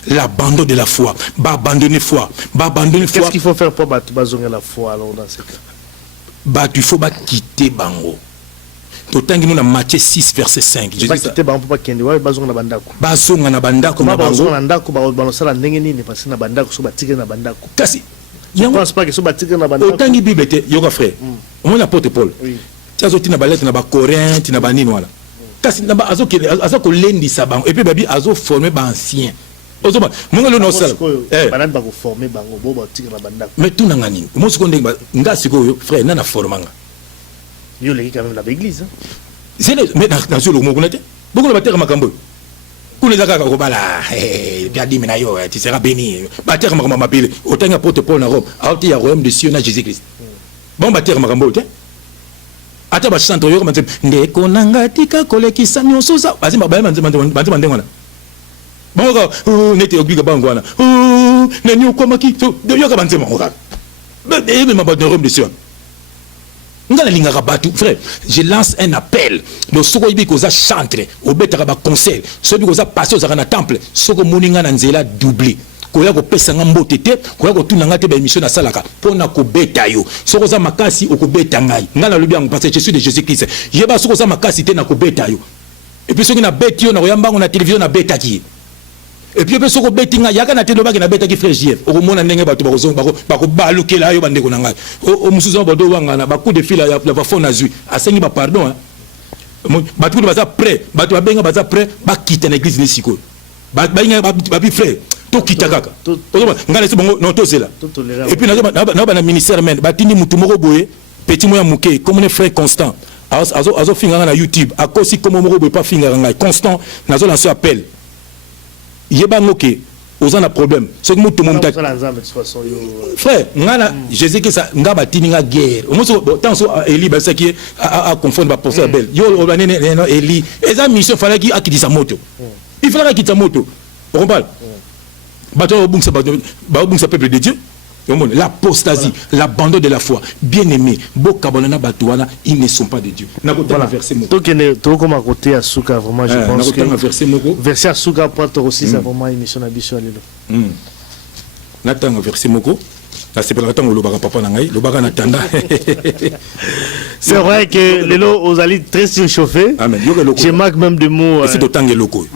l'abandon de la foi abandonner foi qu'est-ce qu'il faut faire pour bazonga la foi alors dans ce cas il faut quitter bango totangi nous na Matthieu 6 verset 5 Jésus quitter bango pour kende wa bazonga na bandako bazonga na bandako na bango bazonga na ndako ba sala ndenge nini parce na bandako so batike na bandako kasi je pense pas que so batike na bandako otangi bible te yoka frère on apôtre Paul tiazo tina ba lettre na ba Corinthe na ba nini wala kasi na ba azoko lendisa bango et puis babi azo former ba ancien ozoma mongelo no sala banane ba ko former bango bo batike na bandako mais tout nanga nini mo siko ndenge nga siko frère na formanga yo leki quand même la église c'est mais na sur le moko nate beaucoup na batera makambo kuna zaka kobala bien dit na yo tu seras béni bater makambo mabile otanga porte Paul na Rome auti ya royaume de Dieu na Jésus Christ bon bater makambo te ata ba chantre yo comme ndeko nanga tika kolekisa nyonso za bazima ba banze mandengona bon ko nete obiga bangwana na nyo kwa maki to yo ka banze mangora mais ma de royaume de Dieu frère, je lance un appel. Le soko ibi koza chantre, au betaka ba conseil, sobi koza passer aux arana temple, soko moninga na nzela doublé. Koya ko pesa ngambo tete, koya ko tuna ngate ba émission na salaka, pona ko beta yo. Soko za makasi o ko beta ngai. Ngana lobi ang parce que je suis de Jésus Christ. Yeba soko za makasi te na ko beta yo. Et puis soki na beti yo na koyamba na télévision na beta ki. Et puis ce que betinga yaka na tendo ba na beta ki frère JF o mona ndenge bato ba kozonga ba ko balukela yo bande ko nanga o musuzo ba do wanga na ba coup de fil ya ba fond na zui asengi ba pardon bato ba za prêt bato ba benga ba za prêt ba quitter na église nesiko ba inga ba bi frère to kita kaka ngala se bongo non to zela et puis na ba na ministère men ba tindi mutu moko boye petit moya muke comme un frère Constant azo finga na YouTube akosi comme moko boye pas finga ngai Constant nazo lancer appel yebangoke ozana problème c'est que mutu monta frère ngana Jésus que ça ngaba tininga guerre omoso tant so Eli ba saki a confondre ba porter belle yo obanene no Eli eza mission fallait ki akidisa moto il fallait akidisa moto on parle bato bungsa peuple de Dieu l'apostasie, l'abandon de la foi. Bien-aimé, ils ne sont pas de Dieu. Voilà. Tout comme à côté à Souka, vraiment, je pense que verset à Souka porte aussi, c'est vraiment une émission à Bissou à l'élo. Nathan verset moko. C'est vrai que les lots aux alliés très surchauffés. Je marque même des mots. C'est autant que locaux.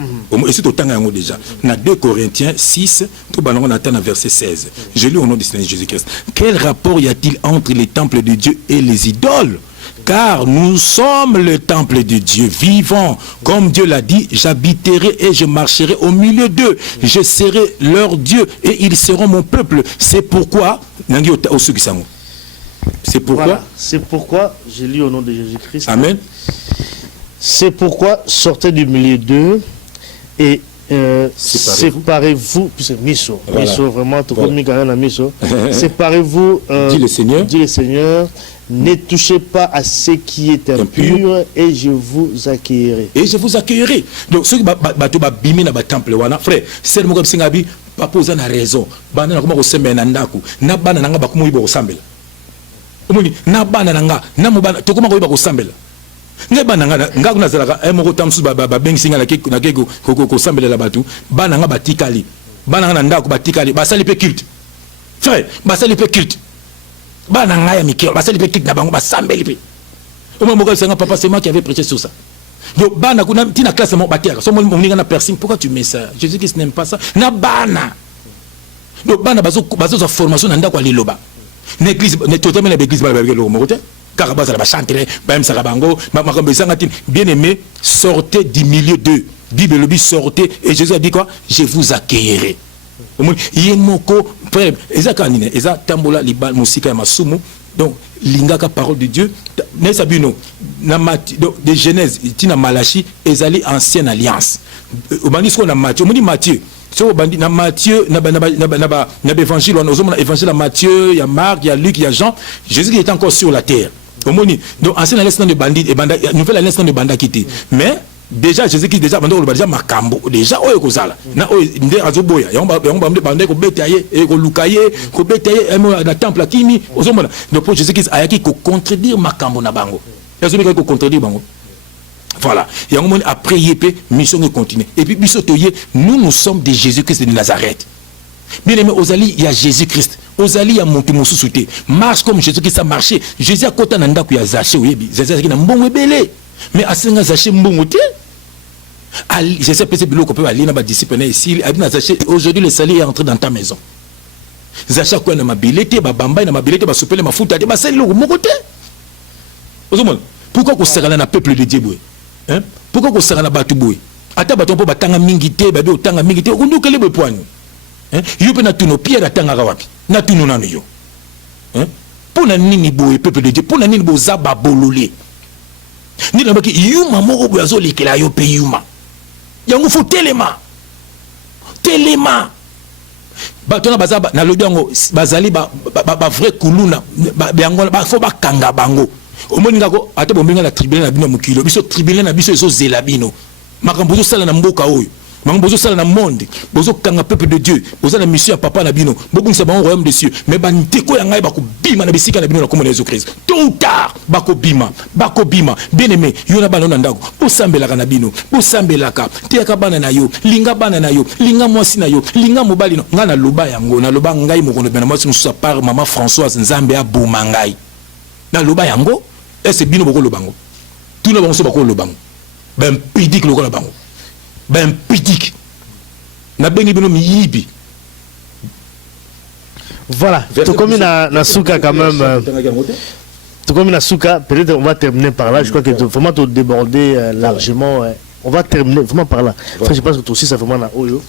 Et c'est autant que déjà. Dans 2 Corinthiens 6, tout on attend à verset 16. Je lis au nom du Seigneur Jésus-Christ. Quel rapport y a-t-il entre les temples de Dieu et les idoles? Car nous sommes le temple de Dieu vivant. Comme Dieu l'a dit, j'habiterai et je marcherai au milieu d'eux. Je serai leur Dieu et ils seront mon peuple. C'est pourquoi, voilà. C'est pourquoi, je lis au nom de Jésus-Christ. Amen. C'est pourquoi sortez du milieu d'eux et séparez-vous, puisque miso, vraiment, tout comme miso, séparez-vous, dit le Seigneur, ne touchez pas à ce qui est impur et je vous accueillerai. Et je vous accueillerai. Donc, ceux qui sont bimé dans le temple, frère, c'est le mot comme Singabi, pas poser la raison. Bana na kuma kosembe na ndaku, na bana nanga bakumu ibo kosambela. Omoni, na bana nanga, na mobana, to kuma ko ibo kosambela. Ne bana nga kuna zalaka, moko tamsu ba bengisinga na keko kosambela la batu, bana nga batikali. Bana nga ndaku batikali, basali pe culte. Frère, basali pe culte. Bana nga ya mikelo, basali pe culte na bango basambeli pe. Omo moko sanga papa c'est moi qui avait prêché sur ça. Donc bana kuna tina classe mo batiaka, so mo ninga na piercing, pourquoi tu mets ça? Jésus Christ n'aime pas ça. Na bana. Donc bana bazo formation na ndako liloba. L'église ne totalement l'église ba lo mo côté. Car base la chanter, ba msaka bango, makambo sanga tin. Bien-aimé, sortez du milieu d'eux. Bible le dit sortez et Jésus a dit quoi? Je vous accueillerai. Yemoko frère, eza kanine, eza tambola liba musika ya masumu. Donc lingaka parole de Dieu nesabino na de Genèse tina Malachi ezali ancienne alliance. Obandi ko na Matthieu, moni Matthieu. So obandi na Matthieu na évangile on ozomona évangile à Matthieu, il y a Marc, il y a Luc, il y a Jean. Jésus qui est encore sur la terre. Omoni donc ancienne alliance de bandit et banda nouvelle alliance de banda quitté. Mais déjà Jésus qui déjà banda déjà makambo déjà oyo kozala na oyo nde azoboya yomba banda ko betaye e ko lukaye ko betaye na temple akini ozomona donc pour Jésus qui ayaki ko contredire makambo na bango yazo ko contredire bango. Voilà, et on après yépé mission de continuer et puis bisotoye nous sommes des Jésus-Christ de Nazareth. Bien aimé Ozali, il y a Jésus-Christ. Ozali, il y a mon souté. Marche comme Jésus-Christ a marché. Jésus a côté nanda ku ya zaché oyebi. Zaché ki na mbongo belé. Mais asenga zaché mbongo te. Je sais pas si bilo ko peut aller na ba disciple na ici, abina zaché aujourd'hui le salut est entré dans ta maison. Zaché ko na mabilité, ba bamba na mabilité, ba soupele mafuta te, ba sali lo moko te. Ozomon, pourquoi ko serana na peuple de Dieu boy? Hein? Pourquoi ko serana ba tu boy? Ata ba to po batanga mingi te, ba do tanga mingi te, okundu kele boy poani. Yo pe na tuno pierre atanga wapi na tuno nanu yo pona nini boye peuple de Dieu pona nini boza babolole ni na baki yuma moko boya zo lekela yo pe yuma yango faut telema bato na baza na lobi yango bazali ba vrai kuluna yango ba faut bakanga bango omoni ngako ate bombinga la tribunal na bino mokilo biso tribunal na biso ezo zela bino makambo zo sala na mboka oyo makambo zo sala na monde bozo kanga peuple de Dieu boza na mission ya papa na bino bobungisa bango royaume des cieux mais bandeko ya ngai bakobima na bisika na bino na komona Jésus-Christ tôt ou tard bakobima bien aimé yo na bana na ndako bosambelaka na bino bosambelaka teyaka bana na yo linga mwasi na yo linga mobali no nga na loba yango na loba ngai mokono bena mwasi mususa par maman Françoise Nzambe aboma ngai na loba yango ese bino boko lobango tuna bango so bako lobango ben pidik lokola bango ben pidik na bengi bino miyibi. Voilà, tout comme na souka quand même. Tout comme na souka, peut-être on va terminer par là. Je crois que vraiment tout déborder largement. On va terminer vraiment par là. Enfin, je pense que toi aussi ça vraiment na oyo.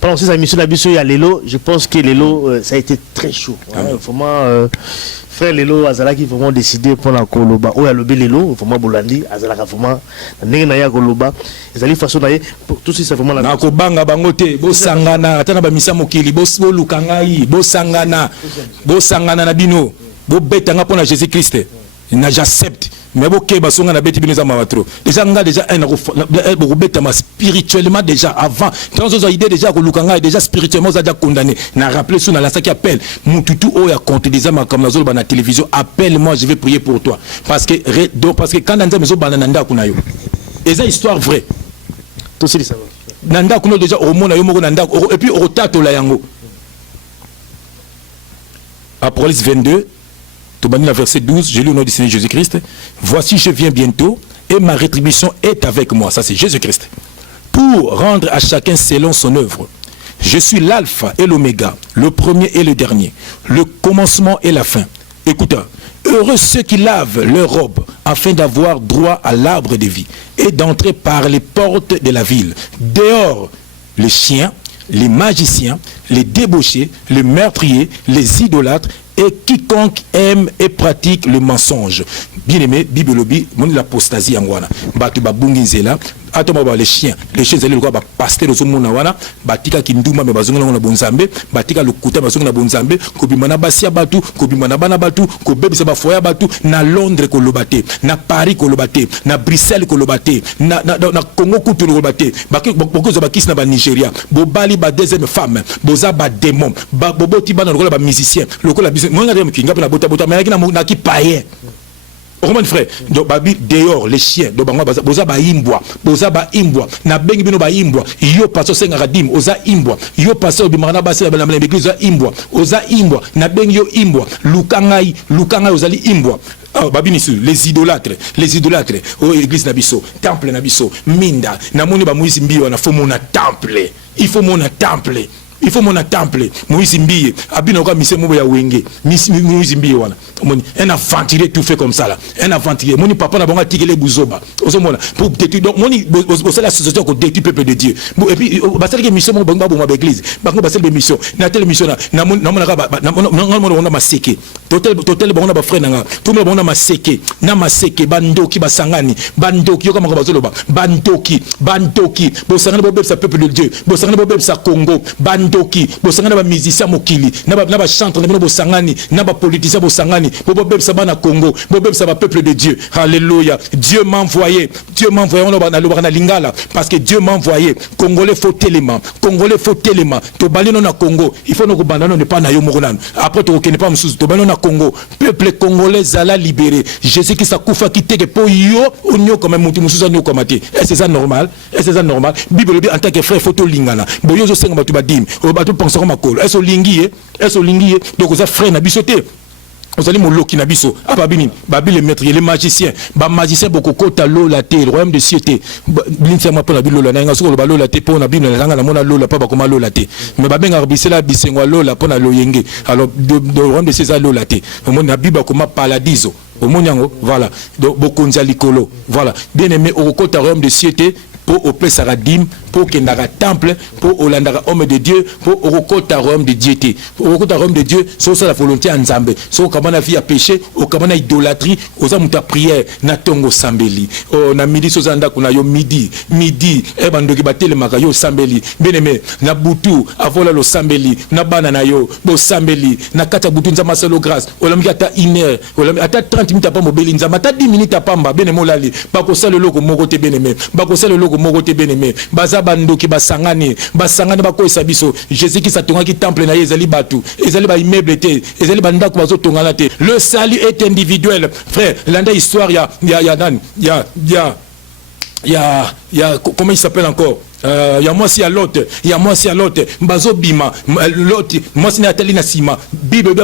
Pendant ces émissions d'habitude il y a Lelo. Je pense que Lelo ça a été très chaud. Vraiment. Frère Lelo Azalaki vraiment décidé pour la Koloba. Oh, il y a le Lelo, vraiment Bolandi, Azalaka vraiment. Nenaya Koloba. Ils allaient façon d'ailleurs. Tout ça, c'est vraiment la. Nako banga bangote, bo sangana, atana ba misa mokili, bo lukangai, bo sangana na bino, bo betanga pour Jésus-Christ. J'accepte. Mais bo keba songa na beti bino za mavatro. Déjà nga déjà un bo betama spirituellement déjà avant. Quand vous avez idée déjà ko lukanga déjà spirituellement za déjà condamné. Na rappeler sous na la qui appelle mututu o ya compte des âmes comme na na télévision, appelle-moi, je vais prier pour toi parce que quand nza mezo bana nda kuna yo. Et ça histoire vraie. Tout ça ça. Nanda kuna déjà au monde yo moko nanda et puis au tato la yango. Apocalypse 22 la verset 12, je lis au nom du Seigneur Jésus-Christ. Voici, je viens bientôt et ma rétribution est avec moi. Ça, c'est Jésus-Christ. Pour rendre à chacun selon son œuvre. Je suis l'alpha et l'oméga, le premier et le dernier, le commencement et la fin. Écoute, heureux ceux qui lavent leurs robes afin d'avoir droit à l'arbre de vie et d'entrer par les portes de la ville. Dehors, les chiens, les magiciens, les débauchés, les meurtriers, les idolâtres, et quiconque aime et pratique le mensonge. Bien aimé, Bible lobby, mon l'apostasie en wana. Batu babungi nzela, atoma ba les chiens zali lokwa ba pasteur zo mona wana, batika kinduma me bazonga na bonzambe, batika lokuta bazonga na bonzambe, ko bimana basia batu, ko bimana bana batu, ko bebisa ba foya batu na Londres ko lobate, na Paris ko lobate, na Bruxelles ko lobate, na Congo ko lobate, bako zo bakis na ba Nigeria, bo bali ba deuxième femme, boza ba démon, ba boboti bana lokola ba musicien, lokola moi na kinga na bota mais na ki paye. Comment frère, donc babi dehors les chiens, donc boza ba imbwa, na bengi bino ba imbwa, yo paso senga radim, oza imbwa, yo paso bimana basi na l'église imbwa, oza imbwa, na bengi yo imbwa, lukangai ozali imbwa. Oh, babinisu, les idolâtres, oh église nabiso, temple nabiso, minda, na moni ba Moïse mbiwa na fo mona temple, il faut mona temple. Il faut mon temple Moïse Mbiye abino kwa mise mobo ya wenge Moïse Mbiye wana moni un aventurier tout fait comme ça là un aventurier moni papa na bonga tikele buzoba ozomona pour détruire donc moni c'est la société ko détruire peuple de Dieu et puis basali ke mission mo bonga bo ma église bango basali be mission na telle mission na mona ka na mona maseke totel bonga ba frère nanga tout le monde maseke na maseke bandoki basangani bandoki yo kama bazoloba bandoki bo sangani bo bebsa peuple de Dieu bo sangani bo bebsa Congo bandoki bo sangani ba musicien mokili na ba chanteur na bo sangani na ba politicien bo sangani bo bebsa bana Congo bo bebsa ba peuple de Dieu. Alléluia. Dieu m'a envoyé on na lingala parce que Dieu m'a envoyé. Congolais faut tellement to balino na Congo il faut no ko bandano ne pas na yo moko nanu après to ko ne pas mususu to balino na Congo peuple congolais zala libéré Jésus qui sa kufa ki teke po yo onyo comme mutu mususu onyo komati. Est-ce ça normal? Bible dit en tant que frère faut to lingana boyo zo senga batu badim o batu penser comme makolo est-ce lingi donc ça frère na bisoté. Vous allez moloki na biso ababini babi les maîtres les magiciens beaucoup kota lola te le royaume de cieux te blinsa ma pona bilola na ngaso ba lola te pona bino na ngana mona lola pa ba koma lola te mais babenga bisela bisengo lola pona loyenge alors le royaume de cieux lola te mona biba koma paradiso au Monyango, voilà. Donc, Bokonza Likolo, voilà. Bien aimé, au côté royaume de Siété, pour au Pesaradim, pour Kendara temple, pour Olandara homme de Dieu, pour au côté royaume de Dieu. Au côté royaume de Dieu, c'est la volonté en Zambé. C'est au Kamana vie à péché, au Kamana idolâtrie, aux amuta prière, na tongo sambeli. Oh, na midi sozanda kuna yo midi, eh bandoki batele makayo sambeli. Bien aimé, na butu, avola lo sambeli, na banana yo, bo sambeli, na kata butu nzama solo grâce. Olamki ata 1 heure, olamki ata 30 minutes à mobile nzama, ata 10 minutes à pamba, bien aimé lali. Bako sa le logo mogote bien aimé. Bako sa le logo mogote bien aimé. Baza bandoki basangani bako esabiso. Jésus qui s'atonga qui temple na ezali batu, ezali ba immeuble te, ezali banda ko bazo tongana te. Le salut est individuel. Frère, l'anda histoire ya comment il s'appelle encore? Il y a moi si à l'autre, Mbazo Bima, l'autre, moi si Nathalie Nassima, Bible,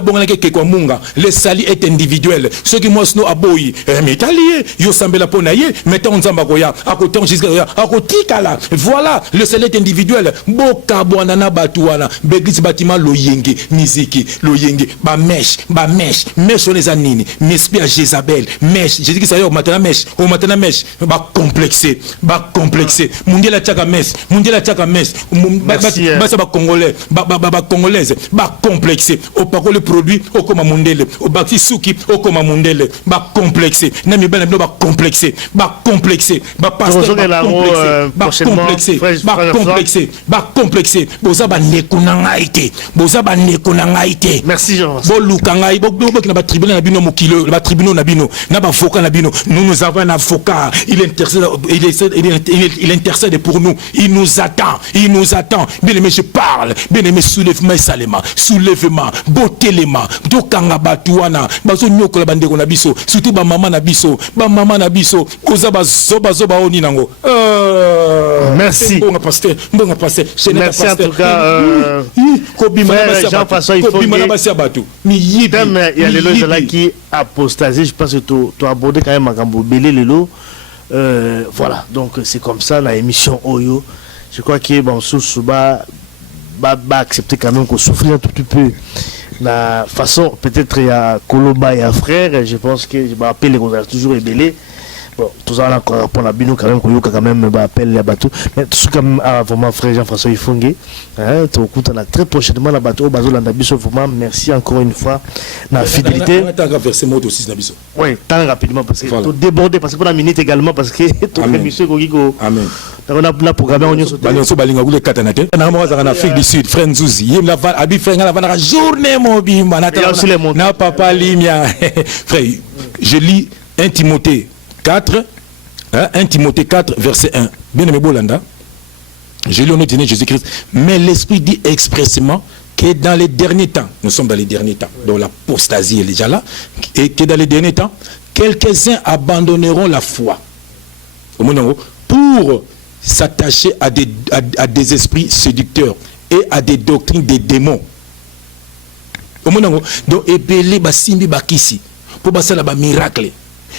munga. Le salut est individuel. Ceux qui moi sno aboyi, mais Italie, yo sambela ponaye, mettons Nzamba Goya, à côté on jusqu'à à côté kala. Voilà, le salut est individuel. Boka boanana batuana, beglis bâtiment loyenge, miziki, loyenge, ba mèche, on les anini, m'esprit à Jézabel, mèche, Jésus qui s'aille au matin mèche, ba complexé, mondial tchaka mèche. Mondial tchaka messe basa ba congolais ba congolaise ba complexé au parole produit au comme mondele au baki suki au comme mondele ba complexé na mi bana ba complexé ba pasteur ba complexé boza ba nekuna ngaite merci Jean bo lukangai bo na ba tribunal na bino mokilo ba tribunal na bino na ba avocat na bino nous avons un avocat il intercède pour nous. Il nous attend. Bien aimé, je parle. Bien aimé, soulèvement salema. Soulèvement, botelema, dokanga batuana, bazo nyoko la bande na biso, surtout ba maman na biso, oza zoba oni nango. Merci. Bon pasteur. Merci en tout cas. Jean-François, il faut il y a les lois là qui apostasie. Je pense que tu as abordé quand même Makambo Belé Lelo. Voilà, donc c'est comme ça la émission Oyo. Je crois que bon, Souba va accepter quand même qu'on souffre un tout petit peu. La façon, peut-être il y a Koloba et un frère, je pense que je m'appelle les gars toujours ébélé. Bon, tout ça encore pour la bino quand même quand même appelle les bateaux. Mais tout ça quand même vraiment frère Jean-François Ifongé. Hein, tu écoutes là très prochainement la bateau bateau là biso vraiment merci encore une fois la fidélité. Tant qu'à verser mot aussi na biso. Oui, tant rapidement parce que tout débordé parce que pour la minute également parce que ton émission Gogiko. Amen. On a la programmé on so balinga gule katanate. Na mo en Afrique du Sud, frère Nzuzi. Yem la abi frère ngala va journée mobimba na papa Limia. Frère, je lis 1 Timothée 4, 1 Timothée 4, verset 1. Bien aimé Bolanda, je lis au nom de Jésus-Christ. Mais l'Esprit dit expressément que dans les derniers temps, nous sommes dans les derniers temps, donc l'apostasie est déjà là, et que dans les derniers temps, quelques-uns abandonneront la foi pour s'attacher à des esprits séducteurs et à des doctrines des démons. Donc, ébélé basimbi bakisi pour passer là-bas miracle.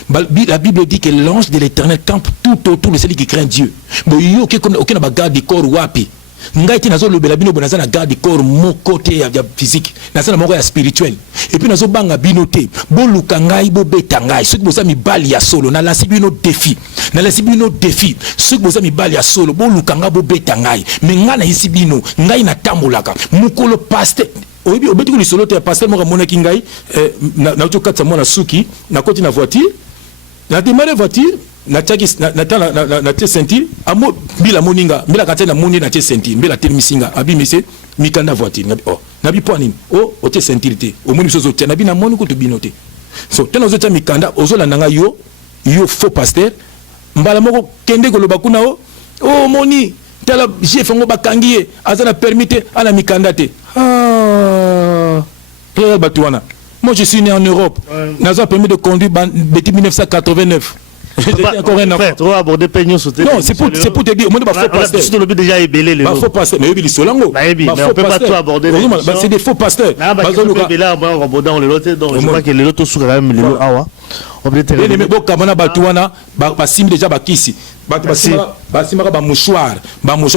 La Bible dit que l'ange de l'Éternel campe tout autour de celui qui craint Dieu. Bon, il y a aucun garde du corps wapi. Ngaiti nazo lobela bino bonaza na garde du corps mon côté ya physique, naza na moko ya spirituel. Et puis nazo banga binoté, bo lukangai bo betangai, ceux qui boza mi bali ya solo na la sibino défi. Na la sibino défi, ceux qui boza mi bali ya solo bo lukanga bo betangai. Mais ngana isibino, ngai na tambolaka. Mukolo pasteur obi obeti ko lisolo te pasteur mo ramona kingai na to katsa mona suki na koti na voiture. Na démarré voiture, na tie senti, amo bila moninga, bila katsa na moni na tie senti, bila tel misinga, abi mise mikanda voiture. Na bi po nini? O tie sentirité. O moni sozo tia na bi na moni ko to binote. So tena ozo tia mikanda, ozo la nanga yo faux pasteur. Mbala moko kende ko loba kuna o moni tala chef ngo bakangiye azana permite ana mikanda te. Claire Batouana. Moi, je suis né en Europe. Nous avons permis de conduire depuis 1989. J'étais encore un enfant. Non, c'est pour te dire. Moi, je suis déjà ébélé. Mais on ne peut pas tout aborder. C'est des faux pasteurs. Je crois que les lotos sont quand même les lots. bien-aimé bokamana bato wana basimbi déjà bakisi bato basimaka bamouchoir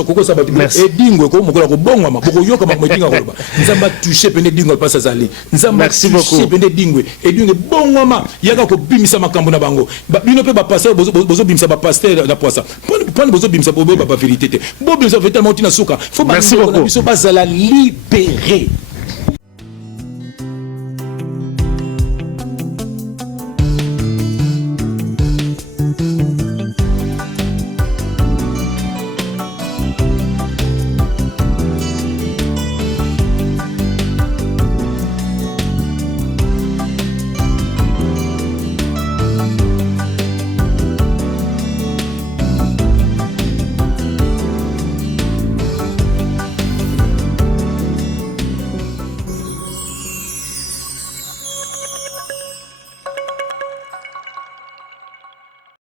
kokosa bato edingwe ko mokola kobongwama bokoyoka makambo edingwe koloba nzambe atouche pene edingwe mpasi azali nzambe atouche pene edingwe bongwama yaka kobimisa makambo na bango bino mpe bapaster bozobimisa bapaster na poisa mpona bozobimisa boyeba bavérité te bobimisa vérité na suka fo biso bazala libéré